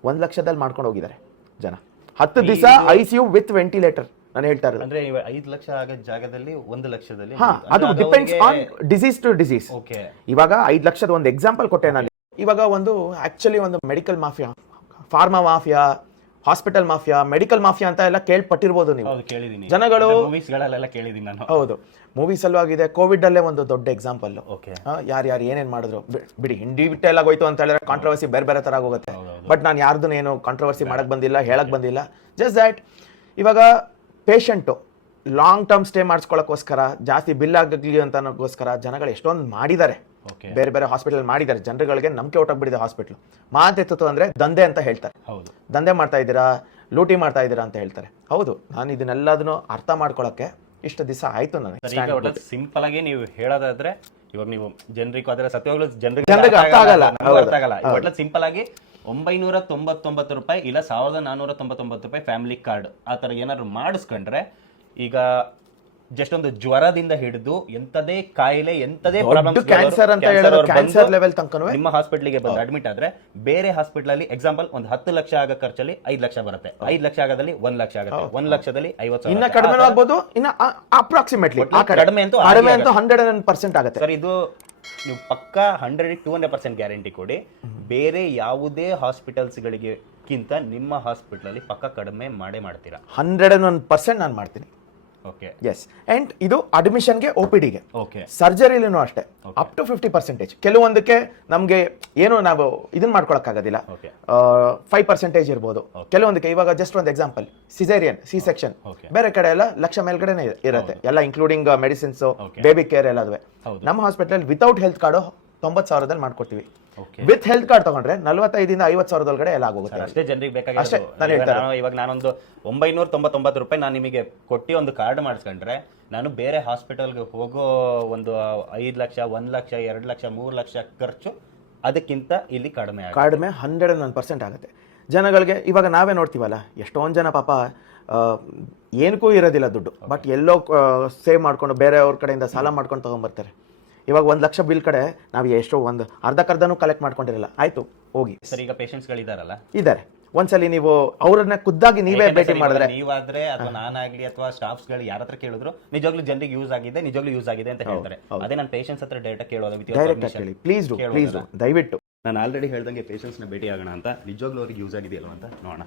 1 ಲಕ್ಷದಲ್ಲಿ ಮಾಡ್ಕೊಂಡು ಹೋಗಿದ್ದಾರೆ ಜನ. 10 ದಿವಸ ICU ವಿತ್ ವೆಂಟಿಲೇಟರ್ ನಾನು ಹೇಳ್ತಾ ಇರೋದು. ಅಂದ್ರೆ 5 ಲಕ್ಷ ಆಗೋ ಜಾಗದಲ್ಲಿ 1 ಲಕ್ಷದಲ್ಲಿ. ಅದು depends on disease to disease. ಇವಾಗ 5 ಲಕ್ಷದ ಒಂದು ಎಕ್ಸಾಂಪಲ್ ಕೊಟ್ಟೆ ನಾನು. ಇವಾಗ ಒಂದು ಆಕ್ಚುಲಿ ಒಂದು medical mafia, pharma mafia, hospital mafia, medical mafia ಅಂತ ಎಲ್ಲ ಕೇಳ್ಪಟ್ಟಿರ್ಬೋದು ನೀವು. ಜನಗಳು ಹೌದು, ಮೂವೀಸ್ ಅಲ್ಲೂ ಆಗಿದೆ. ಕೋವಿಡ್ ಅಲ್ಲೇ ಒಂದು ದೊಡ್ಡ ಎಕ್ಸಾಂಪಲ್. ಯಾರು ಏನೇನ್ ಮಾಡಿದ್ರು ಬಿಡಿ, ಇನ್ ಡೀಟೇಲ್ ಆಗೋಯ್ತು ಅಂತ ಹೇಳಿದ್ರೆ ಕಾಂಟ್ರವರ್ಸಿ ಬೇರೆ ಬೇರೆ ತರ ಆಗೋಗುತ್ತೆ. ಬಟ್ ನಾನು ಯಾರ್ದು ಏನು ಕಾಂಟ್ರವರ್ಸಿ ಮಾಡಕ್ ಬಂದಿಲ್ಲ, ಹೇಳಕ್ ಬಂದಿಲ್ಲ. ಜಸ್ಟ್ ದ್ಯಾಟ್ ಇವಾಗ ಪೇಷಂಟು ಲಾಂಗ್ ಟರ್ಮ್ ಸ್ಟೇ ಮಾಡಿಸ್ಕೊಳ್ಳೋಕ್ಕೋಸ್ಕರ, ಜಾಸ್ತಿ ಬಿಲ್ ಆಗಲಿ ಅಂತನೋಸ್ಕರ ಜನಗಳು ಎಷ್ಟೊಂದು ಮಾಡಿದ್ದಾರೆ, ಬೇರೆ ಬೇರೆ ಹಾಸ್ಪಿಟಲ್ ಮಾಡಿದ್ದಾರೆ. ಜನರುಗಳಿಗೆ ನಂಬಿಕೆ ಹೊಟ್ಟೋಗ್ಬಿಟ್ಟಿದೆ ಹಾಸ್ಪಿಟ್ಲು. ಮಾತೆತ್ತು ಅಂದ್ರೆ ದಂಧೆ ಅಂತ ಹೇಳ್ತಾರೆ. ದಂಧೆ ಮಾಡ್ತಾ ಇದ್ದೀರಾ, ಲೂಟಿ ಮಾಡ್ತಾ ಇದ್ದೀರಾ ಅಂತ ಹೇಳ್ತಾರೆ. ಹೌದು, ನಾನು ಇದನ್ನೆಲ್ಲದನ್ನು ಅರ್ಥ ಮಾಡ್ಕೊಳಕ್ಕೆ ಇಷ್ಟು ದಿವಸ ಆಯ್ತು ನನಗೆ. ಸಿಂಪಲ್ ಆಗಿ ನೀವು ಹೇಳೋದಾದ್ರೆ, ಇವಾಗ ನೀವು ಜನರಿಗೆ ಅದರ ಸತ್ಯವಾಗ್ಲೂ ಜನರಿಗೆ ಅರ್ಥ ಆಗಲ್ಲ. ಸಿಂಪಲ್ ಆಗಿ 999 ರೂಪಾಯಿ ಇಲ್ಲ 1499 ರೂಪಾಯಿ ಫ್ಯಾಮಿಲಿ ಕಾರ್ಡ್ ಆ ತರ ಏನಾದ್ರು ಮಾಡಿಸ್ಕೊಂಡ್ರೆ, ಈಗ ಜಸ್ಟ್ ಒಂದು ಜ್ವರದಿಂದ ಹಿಡಿದು ಎಂತದೇ ಕಾಯಿಲೆ, ಎಂತದೇ ಕ್ಯಾನ್ಸರ್ ಅಂತ ಹೇಳಿದ್ರೆ ಕ್ಯಾನ್ಸರ್ ಲೆವೆಲ್ ತನಕ ನಿಮ್ಮ ಹಾಸ್ಪಿಟಲ್ಗೆ ಬಂದು ಅಡ್ಮಿಟ್ ಆದ್ರೆ, ಬೇರೆ ಹಾಸ್ಪಿಟಲ್ ಅಲ್ಲಿ ಎಕ್ಸಾಂಪಲ್ ಒಂದು 10 ಲಕ್ಷ ಆಗೋ ಖರ್ಚಲ್ಲಿ 5 ಲಕ್ಷ ಬರುತ್ತೆ. 5 ಲಕ್ಷ ಆಗೋದಲ್ಲಿ 1 ಲಕ್ಷ ಆಗುತ್ತೆ. 1 ಲಕ್ಷದಲ್ಲಿ 50,000. ಇನ್ನ ಕಡಿಮೆ ಆಗ್ಬೋದು, ಇನ್ನ ಅಪ್ರಾಕ್ಸಿಮೇಟ್ಲಿ ಕಡಿಮೆ ಅಂತೂ 100% ಆಗುತ್ತೆ ಸರ್. ಇದು ನೀವು ಪಕ್ಕಾ 100-200% ಗ್ಯಾರಂಟಿ ಕೊಡಿ, ಬೇರೆ ಯಾವುದೇ ಹಾಸ್ಪಿಟಲ್ಸ್ಗಳಿಗಿಂತ ನಿಮ್ಮ ಹಾಸ್ಪಿಟಲ್ ಅಲ್ಲಿ ಪಕ್ಕ ಕಡಿಮೆ ಮಾಡೇ ಮಾಡ್ತೀರಾ. 101% ನಾನು ಮಾಡ್ತೀನಿ. ಎಸ್. ಅಂಡ್ ಇದು ಅಡ್ಮಿಷನ್ಗೆ, OPDಗೆ, ಸರ್ಜರಿಲೂ ಅಷ್ಟೇ ಅಪ್ ಟು 50%. ಕೆಲವೊಂದಕ್ಕೆ ನಮಗೆ ಏನು ನಾವು ಇದನ್ನ ಮಾಡ್ಕೊಳಕ್ಕಾಗೋದಿಲ್ಲ, 5% ಇರ್ಬೋದು. ಕೆಲವೊಂದಕ್ಕೆ ಇವಾಗ ಜಸ್ಟ್ ಒಂದು ಎಕ್ಸಾಂಪಲ್, ಸಿಸೇರಿಯನ್, ಸಿ ಸೆಕ್ಷನ್, ಬೇರೆ ಕಡೆ ಎಲ್ಲ ಲಕ್ಷ ಮೇಲ್ಗಡೆನೆ ಇರುತ್ತೆ ಎಲ್ಲ, ಇನ್ಕ್ಲೂಡಿಂಗ್ ಮೆಡಿಸಿನ್ಸ್, ಬೇಬಿ ಕೇರ್ ಎಲ್ಲದುವೆ. ನಮ್ಮ ಹಾಸ್ಪಿಟಲ್ ವಿತೌಟ್ ಹೆಲ್ತ್ ಕಾರ್ಡು 90,000ದಲ್ಲಿ ಮಾಡ್ಕೊಡ್ತೀವಿ. ವಿತ್ ಹೆಲ್ತ್ ಕಾರ್ಡ್ ತಗೊಂಡ್ರೆ 45,000ದಿಂದ 50,000 ಒಳಗಡೆ ಎಲ್ಲ ಆಗೋಗುತ್ತೆ. ಅಷ್ಟೇ ಜನರಿಗೆ ಬೇಕಾಗಿದೆ. ಇವಾಗ ನಾನೊಂದು 999 ರೂಪಾಯಿ ನಾನು ನಿಮಗೆ ಕೊಟ್ಟು ಒಂದು ಕಾರ್ಡ್ ಮಾಡಿಸ್ಕೊಂಡ್ರೆ, ನಾನು ಬೇರೆ ಹಾಸ್ಪಿಟಲ್ಗೆ ಹೋಗೋ ಒಂದು 5 ಲಕ್ಷ, 1 ಲಕ್ಷ, 2 ಲಕ್ಷ, 3 ಲಕ್ಷ ಖರ್ಚು ಅದಕ್ಕಿಂತ ಇಲ್ಲಿ ಕಡಿಮೆ 101% ಆಗುತ್ತೆ ಜನಗಳಿಗೆ. ಇವಾಗ ನಾವೇ ನೋಡ್ತೀವಲ್ಲ, ಎಷ್ಟೊಂದು ಜನ ಪಾಪ ಏನಕ್ಕೂ ಇರೋದಿಲ್ಲ ದುಡ್ಡು, ಬಟ್ ಎಲ್ಲೋ ಸೇವ್ ಮಾಡ್ಕೊಂಡು ಬೇರೆಯವ್ರ ಕಡೆಯಿಂದ ಸಾಲ ಮಾಡ್ಕೊಂಡು ತಗೊಂಡ್ಬರ್ತಾರೆ. ಇವಾಗ 1 ಲಕ್ಷ ಬಿಲ್ ಕಡೆ ನಾವು ಎಷ್ಟೋ ಒಂದು ಅರ್ಧಕ್ಕರ್ಧನೂ ಕಲೆಕ್ಟ್ ಮಾಡ್ಕೊಂಡಿರಲ್ಲ. ಆಯ್ತು, ಹೋಗಿ ಸರ್. ಈಗ ಪೇಷಂಟ್ಸ್ಗಳಿದಾರಲ್ಲ, ಇದ್ದಾರೆ. ಒಂದ್ಸಲಿ ನೀವು ಅವ್ರನ್ನ ಖುದ್ದಾಗಿ ನೀವೇ ಭೇಟಿ ಮಾಡಿದ್ರೆ, ನೀವಾದ್ರೆ ಅಥವಾ ನಾನಾಗ್ಲಿ ಅಥವಾ ಸ್ಟಾಫ್ಸ್ಗಳು ಯಾರ ಹತ್ರ ಕೇಳಿದ್ರು ನಿಜವಾಗ್ಲೂ ಜನರಿಗೆ ಯೂಸ್ ಆಗಿದೆ, ನಿಜವಾಗ್ಲೂ ಯೂಸ್ ಆಗಿದೆ ಅಂತ ಹೇಳ್ತಾರೆ. ಅದೇ ನಾನು ಪೇಷಂಟ್ಸ್ ಹತ್ರ ಡೈರೆಕ್ಟ್ ಕೇಳೋದು, ಪ್ಲೀಸ್ ದಯವಿಟ್ಟು. ನಾನು ಆಲ್ರೆಡಿ ಹೇಳ್ದಂಗೆ ಪೇಷಂಟ್ಸ್ನ ಭೇಟಿ ಆಗೋಣ ಅಂತ, ನಿಜವಾಗ್ಲೂ ಅವ್ರಿಗೆ ಯೂಸ್ ಆಗಿದೆಯಲ್ವ ಅಂತ ನೋಡೋಣ.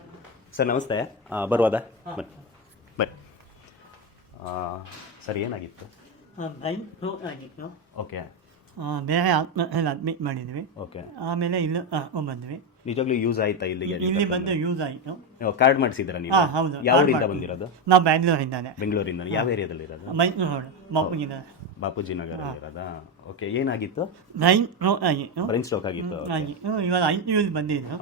ಸರ್ ನಮಸ್ತೆ, ಬರ್ಬೋದಾ? ಬನ್ನಿ. ಸರ್ ಏನಾಗಿತ್ತು? ಆಗಿತ್ತು. ಓಕೆ. ಬೇರೆ ಆಸ್ಪತ್ರೆಯಲ್ಲಿ ಅಡ್ಮಿಟ್ ಮಾಡಿದ್ವಿ. ಓಕೆ. ಆಮೇಲೆ ಇಲ್ಲಿ ಬಂದ್ವಿ. ನಿಜವಾಗ್ಲೂ ಯೂಸ್ ಆಯ್ತಾ ಇಲ್ಲಿಗೆ ಇಲ್ಲಿ ಬಂದು ಯೂಸ್ ಆಯಿತು. ಕಾರ್ಡ್ ಮಾಡಿಸಿದ್ರ ನೀವು? ಹೌದು. ಯಾವ ಊರಿಂದ ಬಂದಿರೋದು? ನಾವು ಬ್ಯಾಂಗ್ಳೂರಿಂದಾನೆ. ಬೆಂಗಳೂರಿಂದ. ಯಾವ ಏರಿಯಾದಲ್ಲಿ ಇರೋದು? ಮೈಸೂರು ರೋಡ್ ಬಾಪುಗಿನ. ಬಾಪೂಜಿ ನಗರ ಇರೋದಾ? ಓಕೆ. ಏನಾಗಿತ್ತು? ಬ್ರೈನ್ ಸ್ಟ್ರೋಕ್ ಆಗಿತ್ತು. ಬ್ರೈನ್ ಸ್ಟ್ರೋಕ್ ಆಗಿತ್ತು. ಆಗಿತ್ತು. ಇವಾಗ ICU ಬಂದಿದ್ದು.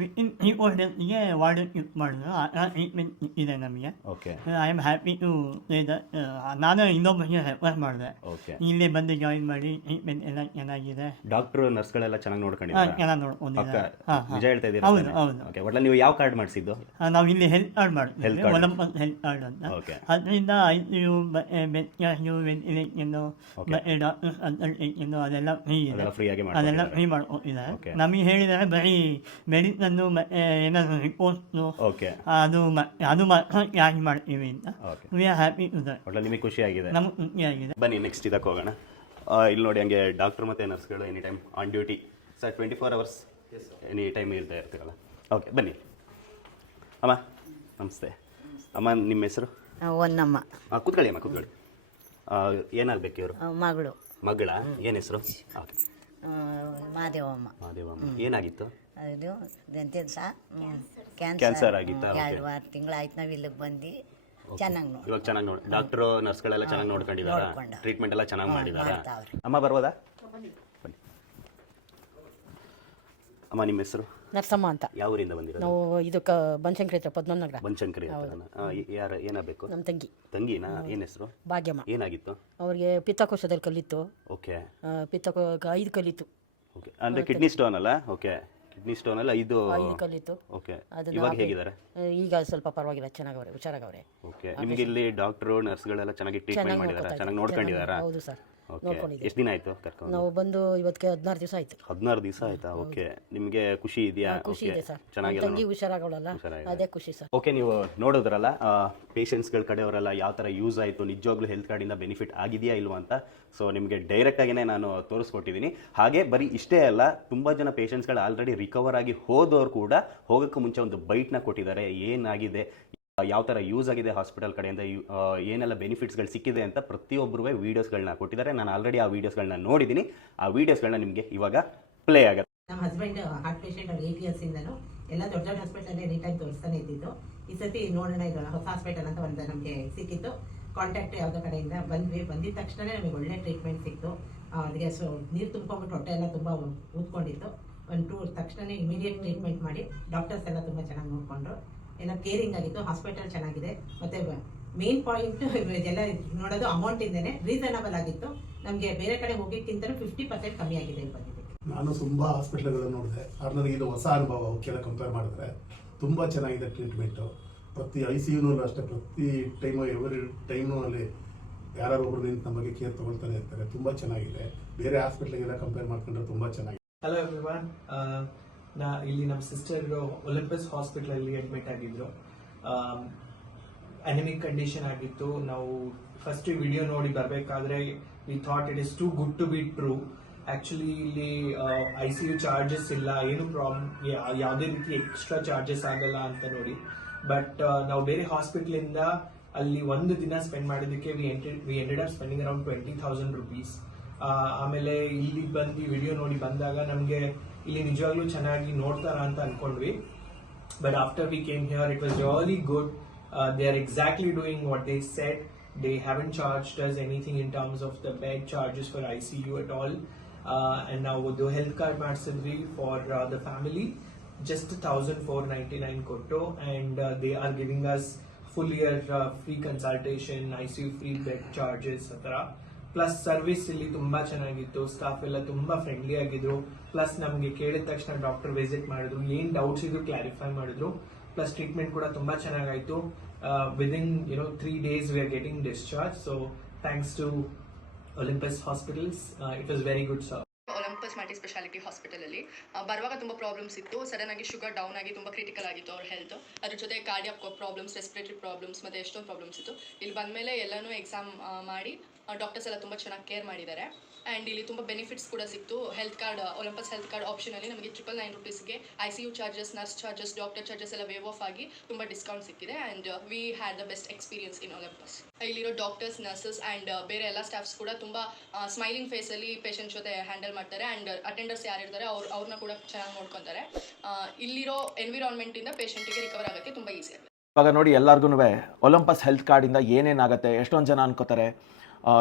ವಿತಿನ್ 3 4 ಡೇಸ್ಗೆ ವಾರ್ಡನ್ ಯೂಸ್ ಮಾಡಿದ್ರು. ಟ್ರೀಟ್ಮೆಂಟ್ ಇದೆ ನಮಗೆ. Okay. I am happy to say that ನಾನು ಇನ್ನೊಬ್ಬರಿಗೆ ರೆಫರ್ ಮಾಡಿದೆ. ಓಕೆ. ಇಲ್ಲೇ ಬಂದು ಜಾಯಿನ್ ಮಾಡಿ ಟ್ರೀಟ್ಮೆಂಟ್ ಎಲ್ಲ ಚೆನ್ನಾಗಿದೆ. ಡಾಕ್ಟರ್ ನರ್ಸ್ಗಳೆಲ್ಲ ಚೆನ್ನಾಗಿ ನೋಡ್ಕೊಂಡಿದ್ದಾರೆ? ಚೆನ್ನಾಗಿ ನೋಡ್ಕೊಂಡಿದ್ದಾರೆ. ನಿಜ ಹೇಳ್ತಾ ಇದ್ದೀರಾ? ಹೌದು ಹೌದು. ಓಕೆ. ಒಟ್ನಲ್ಲಿ ನೀವು ಯಾವ ಕಾರ್ಡ್ ಮಾಡಿಸಿದ್ದು? ನಾವು ಇಲ್ಲಿ ಹೆಲ್ತ್ ಕಾರ್ಡ್ ಮಾಡಿದ್ವಿ. Health card. ಒಲಂಪಸ್ ಹೆಲ್ತ್ ಕಾರ್ಡ್ ಅಂತ. ಓಕೆ. ಅದರಿಂದ ICU ಬೆಡ್ ಚಾರ್ಜು ವೆಂಟಿಲೇಷನ್ ಮತ್ತೆ ಡಾಕ್ಟರ್ ಕನ್ಸಲ್ಟೇಷನ್ ಅದೆಲ್ಲ ಫ್ರೀ ಇದೆ. ಅದೆಲ್ಲ ಫ್ರೀ ಆಗಿ ಅದೆಲ್ಲ ಮಾಡ್ಕೊಟ್ಟಿದ್ದಾರೆ. ಫ್ರೀ ಮಾಡ್ಕೊಟ್ಟಿದ್ದಾರೆ. Okay. ನಮಗೆ ಹೇಳಿದರೆ ಬರೀ ಮೆಡಿಸನ್ನು ಮತ್ತೆ ಏನಾದರೂ ರಿಪೋರ್ಟ್ಸು ಓಕೆ. ಅದು ಮಾತ್ರ ಚಾರ್ಜ್ ಮಾಡ್ತೀವಿ ಅಂತ. Okay. We are happy to that. ಒಟ್ನಲ್ಲಿ ನಿಮಗೆ ಖುಷಿ ಆಗಿದೆ? ನಮಗೆ ಖುಷಿಯಾಗಿದೆ. ಬನ್ನಿ ನೆಕ್ಸ್ಟ್ ಇದಕ್ಕೆ ಹೋಗೋಣ. ಇಲ್ಲಿ ನೋಡಿ ಹಂಗೆ ಡಾಕ್ಟರ್ ಮತ್ತು ನರ್ಸ್ಗಳು any time on duty sir 24 hours any time ಇರ್ತಾ ಇರ್ತೀರಲ್ಲ. ಓಕೆ ಬನ್ನಿ. ಅಮ್ಮ ನಮಸ್ತೆ. ಅಮ್ಮ ನಿಮ್ಮ ಹೆಸರು? ಒಂದಮ್ಮ. ಕೂತ್ಕೊಳ್ಳಿ ಅಮ್ಮ ಕೂತ್ಕೊಳ್ಳಿ. ಏನಾಗಬೇಕು ಇವರು? ಮಗಳು. ಮಗಳ? ಏನು ಹೆಸರು? ಓಕೆ. ಮಾದೇವಮ್ಮ. ಮಾದೇವಮ್ಮ. ಏನಾಗಿತ್ತು? ಅದು ಎಂಥದ್ದು ಸಹ ಕ್ಯಾನ್ಸರ್ ಆಗಿತ್ತಾ? 2 ತಿಂಗಳಾಯ್ತು ನಾವು ಇಲ್ಲಿಗೆ ಬಂದು. ಚೆನ್ನಾಗಿ ನೋಡಿ. ಇವಾಗ ಚೆನ್ನಾಗಿ ನೋಡಿ ಡಾಕ್ಟ್ರು ನರ್ಸ್ಗಳೆಲ್ಲ ಚೆನ್ನಾಗಿ ನೋಡ್ಕೊಂಡಿದ್ದಾರಾ? ನೋಡ್ಕೊಂಡು. ಟ್ರೀಟ್ಮೆಂಟ್ ಎಲ್ಲ ಚೆನ್ನಾಗಿ ಮಾಡಿದಾರಾ? ಮಾಡ್ತಾವ್ರೆ. ಅಮ್ಮ ಬರ್ಬೋದಾ? ಬನ್ನಿ. ಅಮ್ಮ ನಿಮ್ಮ ಹೆಸರು? ನರಸಮ್ಮ ಅಂತ. ಯಾವ ಊರಿಂದ ಬಂದಿರೋದು? ನಾವು ಇದಕ್ಕೆ ಬನಶಂಕರಿ ಹತ್ರ ಪದ್ಮನಾಭ ನಗರ. ಬನಶಂಕರಿ ಯಾರು ಏನಾಗಬೇಕು? ನಮ್ಮ ತಂಗಿ. ತಂಗಿನಾ? ಏನು ಹೆಸರು? ಭಾಗ್ಯಮ್ಮ. ಏನಾಗಿತ್ತು ಅವ್ರಿಗೆ ಪಿತ್ತಕೋಶದಲ್ಲಿ ಕಲ್ಲಿತ್ತು. ಓಕೆ. 5 ಕಲ್ಲಿತ್ತು. ಓಕೆ. ಅಂದರೆ ಕಿಡ್ನಿ ಸ್ಟೋನ್ ಅಲ್ಲ? ಓಕೆ. ಕಿಡ್ನಿ ಸ್ಟೋನ್ ಅಲ್ಲ ಇದು? 5 ಕಲ್ಲಿತ್ತು. ಓಕೆ. ಅದನ್ನ ಇವಾಗ ಹೇಗಿದ್ದಾರೆ? ಈಗ ಸ್ವಲ್ಪ ಪರವಾಗಿಲ್ಲ, ಚೆನ್ನಾಗವ್ರೆ, ಹುಷಾರಾಗವ್ರೆ. ಓಕೆ. ನಿಮ್ಗೆ ಇಲ್ಲಿ ಡಾಕ್ಟ್ರು ನರ್ಸ್ಗಳೆಲ್ಲ ಚೆನ್ನಾಗಿ ಟ್ರೀಟ್ಮೆಂಟ್ ಮಾಡಿದಾರಾ? ಚೆನ್ನಾಗಿ ನೋಡ್ಕೊಂಡಿದ್ದಾರಾ? ಹೌದು ಸರ್, ಓಕೆ. ನೋಡ್ಕೊಂಡಿದ್ದೀವಿ. ಎಷ್ಟು ದಿನ ಆಯ್ತು ಕರ್ಕೊಂಡು? ನಾವು ಬಂದು ಇವತ್ತಿಗೆ 16 ದಿವಸ ಆಯ್ತು. 16 ದಿವಸ ಆಯ್ತಾ? ಓಕೆ. ನಿಮಗೆ ಖುಷಿ ಇದೆಯಾ? ಖುಷಿ ಇದೆ ಸರ್. ಚೆನ್ನಾಗಿ ತಂಗಿ ಹುಷಾರಾಗವಳಲ್ಲ, ಅದೇ ಖುಷಿ ಸರ್. ಓಕೆ. ನೀವು ನೋಡೋದ್ರಲ್ಲ ಪೇಷಂಟ್ಸ್ಗಳ ಕಡೆಯವರೆಲ್ಲ ಯಾವ ಥರ ಯೂಸ್ ಆಯಿತು, ನಿಜವಾಗ್ಲೂ ಹೆಲ್ತ್ ಕಾರ್ಡಿಂದ ಬೆನಿಫಿಟ್ ಆಗಿದೆಯಾ ಇಲ್ವಾ ಅಂತ. ಸೊ ನಿಮಗೆ ಡೈರೆಕ್ಟಾಗಿಯೇ ನಾನು ತೋರಿಸ್ಕೊಟ್ಟಿದ್ದೀನಿ. ಹಾಗೆ ಬರೀ ಇಷ್ಟೇ ಅಲ್ಲ, ತುಂಬ ಜನ ಪೇಷಂಟ್ಸ್ಗಳು ಆಲ್ರೆಡಿ ರಿಕವರ್ ಆಗಿ ಹೋದವ್ರು ಕೂಡ ಹೋಗೋಕ್ಕೂ ಮುಂಚೆ ಒಂದು ಬೈಟ್ನ ಕೊಟ್ಟಿದ್ದಾರೆ. ಏನಾಗಿದೆ, ಯಾವ ಥರ ಯೂಸ್ ಆಗಿದೆ ಹಾಸ್ಪಿಟಲ್ ಕಡೆಯಿಂದ, ಏನೆಲ್ಲ ಬೆನಿಫಿಟ್ಸ್ಗಳು ಸಿಕ್ಕಿದೆ ಅಂತ ಪ್ರತಿಯೊಬ್ಬರೂ ವೀಡಿಯೋಸ್ಗಳನ್ನ ಕೊಟ್ಟಿದ್ದಾರೆ. ನಾನು ಆಲ್ರೆಡಿ ಆ ವೀಡಿಯೋಸ್ಗಳನ್ನ ನೋಡಿದ್ದೀನಿ. ಆ ವೀಡಿಯೋಸ್ಗಳನ್ನ ನಿಮಗೆ ಇವಾಗ ಪ್ಲೇ ಆಗುತ್ತೆ. ನಮ್ಮ ಹಸ್ಬೆಂಡ್ ಹಾರ್ಟ್ ಪೇಷಂಟ್, ಅವ್ರು 8 years ಇಂದನು ಎಲ್ಲ ದೊಡ್ಡ ದೊಡ್ಡ ಹಾಸ್ಪಿಟಲ್ ಎನಿ ಟೈಮ್ ತೋರಿಸ್ತಾನೆ ಇದ್ದಿದ್ದು. ಈ ಸತಿ ನೋಡೋಣ, ಇದು ಹೊಸ ಹಾಸ್ಪಿಟಲ್ ಅಂತ ಒಂದು ನಮಗೆ ಸಿಕ್ಕಿತ್ತು. ಕಾಂಟ್ಯಾಕ್ಟ್ ಯಾವುದೋ ಕಡೆಯಿಂದ ಬಂದಿದ ತಕ್ಷಣ ನಮಗೆ ಒಳ್ಳೆ ಟ್ರೀಟ್ಮೆಂಟ್ ಸಿಕ್ತು. ಅದಕ್ಕೆ ನೀರು ತುಂಬ್ಕೊಂಡ್ಬಿಟ್ಟು ಹೊಟ್ಟೆ ಎಲ್ಲ ತುಂಬ ಊದ್ಕೊಂಡಿತ್ತು. 1 2 ತಕ್ಷಣ ಇಮಿಡಿಯೇಟ್ ಟ್ರೀಟ್ಮೆಂಟ್ ಮಾಡಿ ಡಾಕ್ಟರ್ಸ್ ಎಲ್ಲ ತುಂಬ ಚೆನ್ನಾಗಿ ನೋಡಿಕೊಂಡ್ರು. ಎಲ್ಲ ಕೇರಿಂಗ್ ಆಗಿತ್ತು. ಹಾಸ್ಪಿಟಲ್ ಚೆನ್ನಾಗಿದೆ. ಮತ್ತೆ ಮೇನ್ ಪಾಯಿಂಟ್ ಎಲ್ಲ ನೋಡೋದು ಅಮೌಂಟ್ ಇಂದೇನೆ ರೀಸನಬಲ್ ಆಗಿತ್ತು. ನಮಗೆ ಬೇರೆ ಕಡೆ ಹೋಗಿದ್ದಕ್ಕಿಂತ 50% ಕಮ್ಮಿ ಆಗಿದೆ ಇಲ್ಲಿ ಬಂದಿದೆ. ನಾನು ತುಂಬ ಹಾಸ್ಪಿಟಲ್ಗಳನ್ನು ನೋಡಿದೆ. ಆದ್ರೆ ನನಗೆ ಇದು ಹೊಸ ಅನುಭವ. ಅವಕ್ಕೆಲ್ಲ ಕಂಪೇರ್ ಮಾಡಿದ್ರೆ ತುಂಬ ಚೆನ್ನಾಗಿದೆ ಟ್ರೀಟ್ಮೆಂಟು. ಪ್ರತಿ ICUನೂ ಅಷ್ಟೇ, ಪ್ರತಿ ಟೈಮು ಎವ್ರಿ ಟೈಮು ಅಲ್ಲಿ ಯಾರು ಒಬ್ರು ನಿಂತು ನಮ್ಮ ಬಗ್ಗೆ ಕೇರ್ ತೊಗೊಳ್ತಾನೆ ಇರ್ತಾರೆ. ತುಂಬ ಚೆನ್ನಾಗಿದೆ. ಬೇರೆ ಹಾಸ್ಪಿಟ್ಲಿಗೆಲ್ಲ ಕಂಪೇರ್ ಮಾಡ್ಕೊಂಡ್ರೆ ತುಂಬ ಚೆನ್ನಾಗಿದೆ. Hello everyone. ಇಲ್ಲಿ ನಮ್ಮ ಸಿಸ್ಟರ್ ಒಲಿಂಪಸ್ ಹಾಸ್ಪಿಟಲ್ ಅಲ್ಲಿ ಅಡ್ಮಿಟ್ ಆಗಿದ್ರು. ಅನಿಮಿಕ್ ಕಂಡೀಷನ್ ಆಗಿತ್ತು. ನಾವು ಫಸ್ಟ್ ವಿಡಿಯೋ ನೋಡಿ ಬರಬೇಕಾದ್ರೆ we thought it is too good to be true. Actually ಇಲ್ಲಿ ICU ಚಾರ್ಜಸ್ ಇಲ್ಲ, ಏನು ಪ್ರಾಬ್ಲಮ್, ಯಾವುದೇ ರೀತಿ ಎಕ್ಸ್ಟ್ರಾ ಚಾರ್ಜಸ್ ಆಗಲ್ಲ ಅಂತ ನೋಡಿ. ಬಟ್ ನಾವು ಬೇರೆ ಹಾಸ್ಪಿಟಲ್ ಇಂದ ಅಲ್ಲಿ 1 ದಿನ ಸ್ಪೆಂಡ್ ಮಾಡಿದ್ದಕ್ಕೆ we ended up spending around 20,000 rupees. ಆಮೇಲೆ ಇಲ್ಲಿ ಬಂದು ವಿಡಿಯೋ ನೋಡಿ ಬಂದಾಗ ನಮಗೆ ಇಲ್ಲಿ ನಿಜವಾಗ್ಲೂ ಚೆನ್ನಾಗಿ ನೋಡ್ತಾರ ಅಂತ ಅನ್ಕೊಂಡ್ವಿ. But after we came here it was really good. They are exactly doing what they said. They haven't charged us anything in terms of the bed charges for ICU at all. And now the health card ಮಾಡಿಸಿದ್ವಿ for the family, just 1,499 ಕೊಟ್ಟು, and they are giving us full year free consultation, ICU free bed charges ಅತರ. Plus service ಇಲ್ಲಿ ತುಂಬಾ ಚೆನ್ನಾಗಿತ್ತು. Staff ಎಲ್ಲ ತುಂಬಾ friendly ಆಗಿದ್ರು. Plus ನಮಗೆ ಕೇಳಿದ ತಕ್ಷಣ ಡಾಕ್ಟರ್ ವಿಸಿಟ್ ಮಾಡಿದ್ರು, ಏನ್ ಡೌಟ್ಸ್ ಇದ್ರು ಕ್ಲಾರಿಫೈ ಮಾಡಿದ್ರು. ಪ್ಲಸ್ ಟ್ರೀಟ್ಮೆಂಟ್ ಕೂಡ ತುಂಬಾ ಚೆನ್ನಾಗಾಯ್ತು. Within 3 days we are getting discharged. So thanks to Olympus Hospitals, it was very good sir. Olympus multi specialty hospital ಅಲ್ಲಿ ಬರುವಾಗ ತುಂಬ ಪ್ರಾಬ್ಲಮ್ಸ್ ಇತ್ತು. ಸಡನ್ ಆಗಿ ಶುಗರ್ ಡೌನ್ ಆಗಿ ತುಂಬ ಕ್ರಿಟಿಕಲ್ ಆಗಿತ್ತು ಅವ್ರ ಹೆಲ್ತ್. ಅದ್ರ ಜೊತೆ ಕಾರ್ಡಿಯಾಕ್ ಪ್ರಾಬ್ಲಮ್ಸ್, ರೆಸ್ಪಿರೇಟರಿ ಪ್ರಾಬ್ಲಮ್ಸ್, ಮತ್ತೆ ಎಷ್ಟೊಂದು ಪ್ರಾಬ್ಲಮ್ಸ್ ಇತ್ತು. ಇಲ್ಲಿ ಬಂದಮೇಲೆ ಎಲ್ಲನೂ ಎಕ್ಸಾಮ್ ಮಾಡಿ ಡಾಕ್ಟರ್ಸ್ ಎಲ್ಲ ತುಂಬ ಚೆನ್ನಾಗಿ ಕೇರ್ ಮಾಡಿದ್ದಾರೆ. ಆ್ಯಂಡ್ ಇಲ್ಲಿ ತುಂಬ ಬೆನಿಫಿಟ್ಸ್ ಕೂಡ ಸಿಕ್ತು. Health card, Olympus health card ಆಪ್ಷನಲ್ಲಿ ನಮಗೆ 999 rupeesಗೆ ICU charges, nurse charges, doctor charges ಎಲ್ಲ ವೇವ್ ಆಫ್ ಆಗಿ ತುಂಬ ಡಿಸ್ಕೌಂಟ್ ಸಿಕ್ಕಿದೆ. And we had the best experience in Olympus. ಇಲ್ಲಿರೋ ಡಾಕ್ಟರ್ಸ್, ನರ್ಸಸ್ ಆ್ಯಂಡ್ ಬೇರೆ ಎಲ್ಲ ಸ್ಟಾಫ್ಸ್ ಕೂಡ ತುಂಬ ಸ್ಮೈಲಿಂಗ್ ಫೇಸಲ್ಲಿ ಪೇಷಂಟ್ ಜೊತೆ ಹ್ಯಾಂಡಲ್ ಮಾಡ್ತಾರೆ. ಆ್ಯಂಡ್ ಅಟೆಂಡರ್ಸ್ ಯಾರಿರ್ತಾರೆ ಅವ್ರನ್ನ ಕೂಡ ಚೆನ್ನಾಗಿ ನೋಡ್ಕೊತಾರೆ. ಇಲ್ಲಿರೋ ಎನ್ವಿರಾನ್ಮೆಂಟಿಂದ ಪೇಷಂಟಿಗೆ ರಿಕವರ್ ಆಗೋಕ್ಕೆ ತುಂಬ ಈಸಿ ಆಗುತ್ತೆ. ಇವಾಗ ನೋಡಿ ಎಲ್ಲರಿಗೂ ಒಲಂಪಸ್ ಹೆಲ್ತ್ ಕಾರ್ಡಿಂದ ಏನೇನಾಗುತ್ತೆ, ಎಷ್ಟೊಂದು ಜನ ಅನ್ಕೋತಾರೆ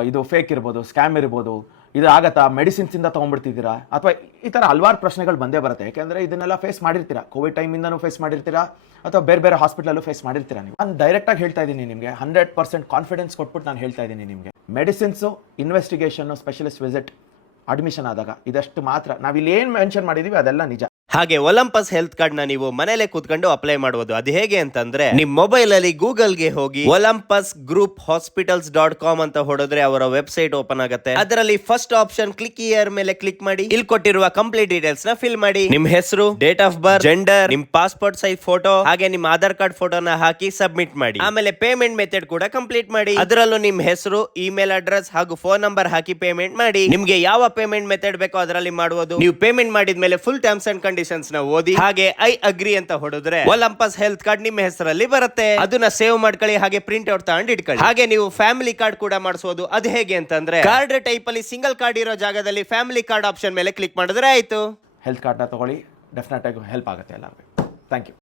ಇದು ಫೇಕ್ ಇರ್ಬೋದು, ಸ್ಕ್ಯಾಮ್ ಇರ್ಬೋದು, ಇದು ಆಗತ್ತಾ, ಮೆಡಿಸಿನ್ಸಿಂದ ತೊಗೊಂಡ್ಬಿಡ್ತಿದ್ದೀರಾ, ಅಥವಾ ಈ ಥರ ಹಲವಾರು ಪ್ರಶ್ನೆಗಳು ಬಂದೇ ಬರುತ್ತೆ. ಯಾಕೆಂದರೆ ಇದನ್ನೆಲ್ಲ ಫೇಸ್ ಮಾಡಿರ್ತೀರಾ, ಕೋವಿಡ್ ಟೈಮಿಂದನೂ ಫೇಸ್ ಮಾಡಿರ್ತೀರಾ, ಅಥವಾ ಬೇರೆ ಬೇರೆ ಹಾಸ್ಪಿಟಲಲ್ಲೂ ಫೇಸ್ ಮಾಡಿರ್ತೀರಾ. ನೀವು ನಾನು ಡೈರೆಕ್ಟಾಗಿ ಹೇಳ್ತಾ ಇದ್ದೀನಿ ನಿಮಗೆ, 100% ಕಾನ್ಫಿಡೆನ್ಸ್ ಕೊಟ್ಬಿಟ್ಟು ನಾನು ಹೇಳ್ತಾ ಇದ್ದೀನಿ ನಿಮಗೆ, ಮೆಡಿಸಿನ್ಸು, ಇನ್ವೆಸ್ಟಿಗೇಷನ್ನು, ಸ್ಪೆಷಲಿಸ್ಟ್ ವಿಸಿಟ್, ಅಡ್ಮಿಷನ್ ಆದಾಗ ಇದಷ್ಟು ಮಾತ್ರ. ನಾವಿಲ್ಲಿ ಏನು ಮೆನ್ಷನ್ ಮಾಡಿದ್ದೀವಿ ಅದೆಲ್ಲ ನಿಜ. ಹಾಗೆ ಒಲಂಪಸ್ ಹೆಲ್ತ್ ಕಾರ್ಡ್ ನ ನೀವು ಮನೇಲೆ ಕೂತ್ಕೊಂಡು ಅಪ್ಲೈ ಮಾಡಬಹುದು. ಅದು ಹೇಗೆ ಅಂತಂದ್ರೆ ನಿಮ್ ಮೊಬೈಲ್ ಅಲ್ಲಿ ಗೂಗಲ್ಗೆ ಹೋಗಿ ಒಲಂಪಸ್ ಗ್ರೂಪ್ hospitals.com ಅಂತ ಹೊಡೆದ್ರೆ ಅವರ ವೆಬ್ಸೈಟ್ ಓಪನ್ ಆಗುತ್ತೆ. ಅದರಲ್ಲಿ ಫಸ್ಟ್ ಆಪ್ಷನ್ ಕ್ಲಿಕ್ ಹಿಯರ್ ಮೇಲೆ ಕ್ಲಿಕ್ ಮಾಡಿ. ಇಲ್ಲಿ ಕೊಟ್ಟಿರುವ ಕಂಪ್ಲೀಟ್ ಡೀಟೇಲ್ಸ್ ನ ಫಿಲ್ ಮಾಡಿ. ನಿಮ್ ಹೆಸರು, ಡೇಟ್ ಆಫ್ ಬರ್ತ್, ಜೆಂಡರ್, ನಿಮ್ ಪಾಸ್ಪೋರ್ಟ್ ಸೈಜ್ ಫೋಟೋ, ಹಾಗೆ ನಿಮ್ ಆಧಾರ್ ಕಾರ್ಡ್ ಫೋಟೋನ ಹಾಕಿ ಸಬ್ಮಿಟ್ ಮಾಡಿ. ಆಮೇಲೆ ಪೇಮೆಂಟ್ ಮೆಥಡ್ ಕೂಡ ಕಂಪ್ಲೀಟ್ ಮಾಡಿ. ಅದರಲ್ಲೂ ನಿಮ್ ಹೆಸರು, ಇಮೇಲ್ ಅಡ್ರೆಸ್ ಹಾಗೂ ಫೋನ್ ನಂಬರ್ ಹಾಕಿ ಪೇಮೆಂಟ್ ಮಾಡಿ. ನಿಮ್ಗೆ ಯಾವ ಪೇಮೆಂಟ್ ಮೆಥಡ್ ಬೇಕೋ ಅದರಲ್ಲಿ ಮಾಡಬಹುದು. ನೀವು ಪೇಮೆಂಟ್ ಮಾಡಿದ್ಮೇಲೆ ಫುಲ್ ಟರ್ಮ್ಸ್ ಅಂಡ್ ಕಂಡೀಷನ್ಸ್ ನ ಓದಿ ಹಾಗೆ ಐ ಅಗ್ರಿ ಅಂತ ಹೊಡೆದ್ರೆ ಒಲಂಪಸ್ ಹೆಲ್ತ್ ಕಾರ್ಡ್ ನಿಮ್ಮ ಹೆಸರಲ್ಲಿ ಬರುತ್ತೆ. ಅದನ್ನ ಸೇವ್ ಮಾಡ್ಕೊಳ್ಳಿ, ಹಾಗೆ ಪ್ರಿಂಟ್ ಔಟ್ ತಗೊಂಡು ಇಟ್ಕೊಳ್ಳಿ. ಹಾಗೆ ನೀವು ಫ್ಯಾಮಿಲಿ ಕಾರ್ಡ್ ಕೂಡ ಮಾಡಿಸಬಹುದು. ಅದು ಹೇಗೆ ಅಂತಂದ್ರೆ ಕಾರ್ಡ್ ಟೈಪ್ ಅಲ್ಲಿ ಸಿಂಗಲ್ ಕಾರ್ಡ್ ಇರೋ ಜಾಗದಲ್ಲಿ ಫ್ಯಾಮಿಲಿ ಕಾರ್ಡ್ ಆಪ್ಷನ್ ಮೇಲೆ ಕ್ಲಿಕ್ ಮಾಡಿದ್ರೆ ಆಯ್ತು. ಹೆಲ್ತ್ ಕಾರ್ಡ್ನ ತಗೊಳ್ಳಿ, ಡೆಫಿನೆಟ್ ಆಗಿ ಹೆಲ್ಪ್ ಆಗುತ್ತೆ ಎಲ್ಲರಿಗೂ. Thank you.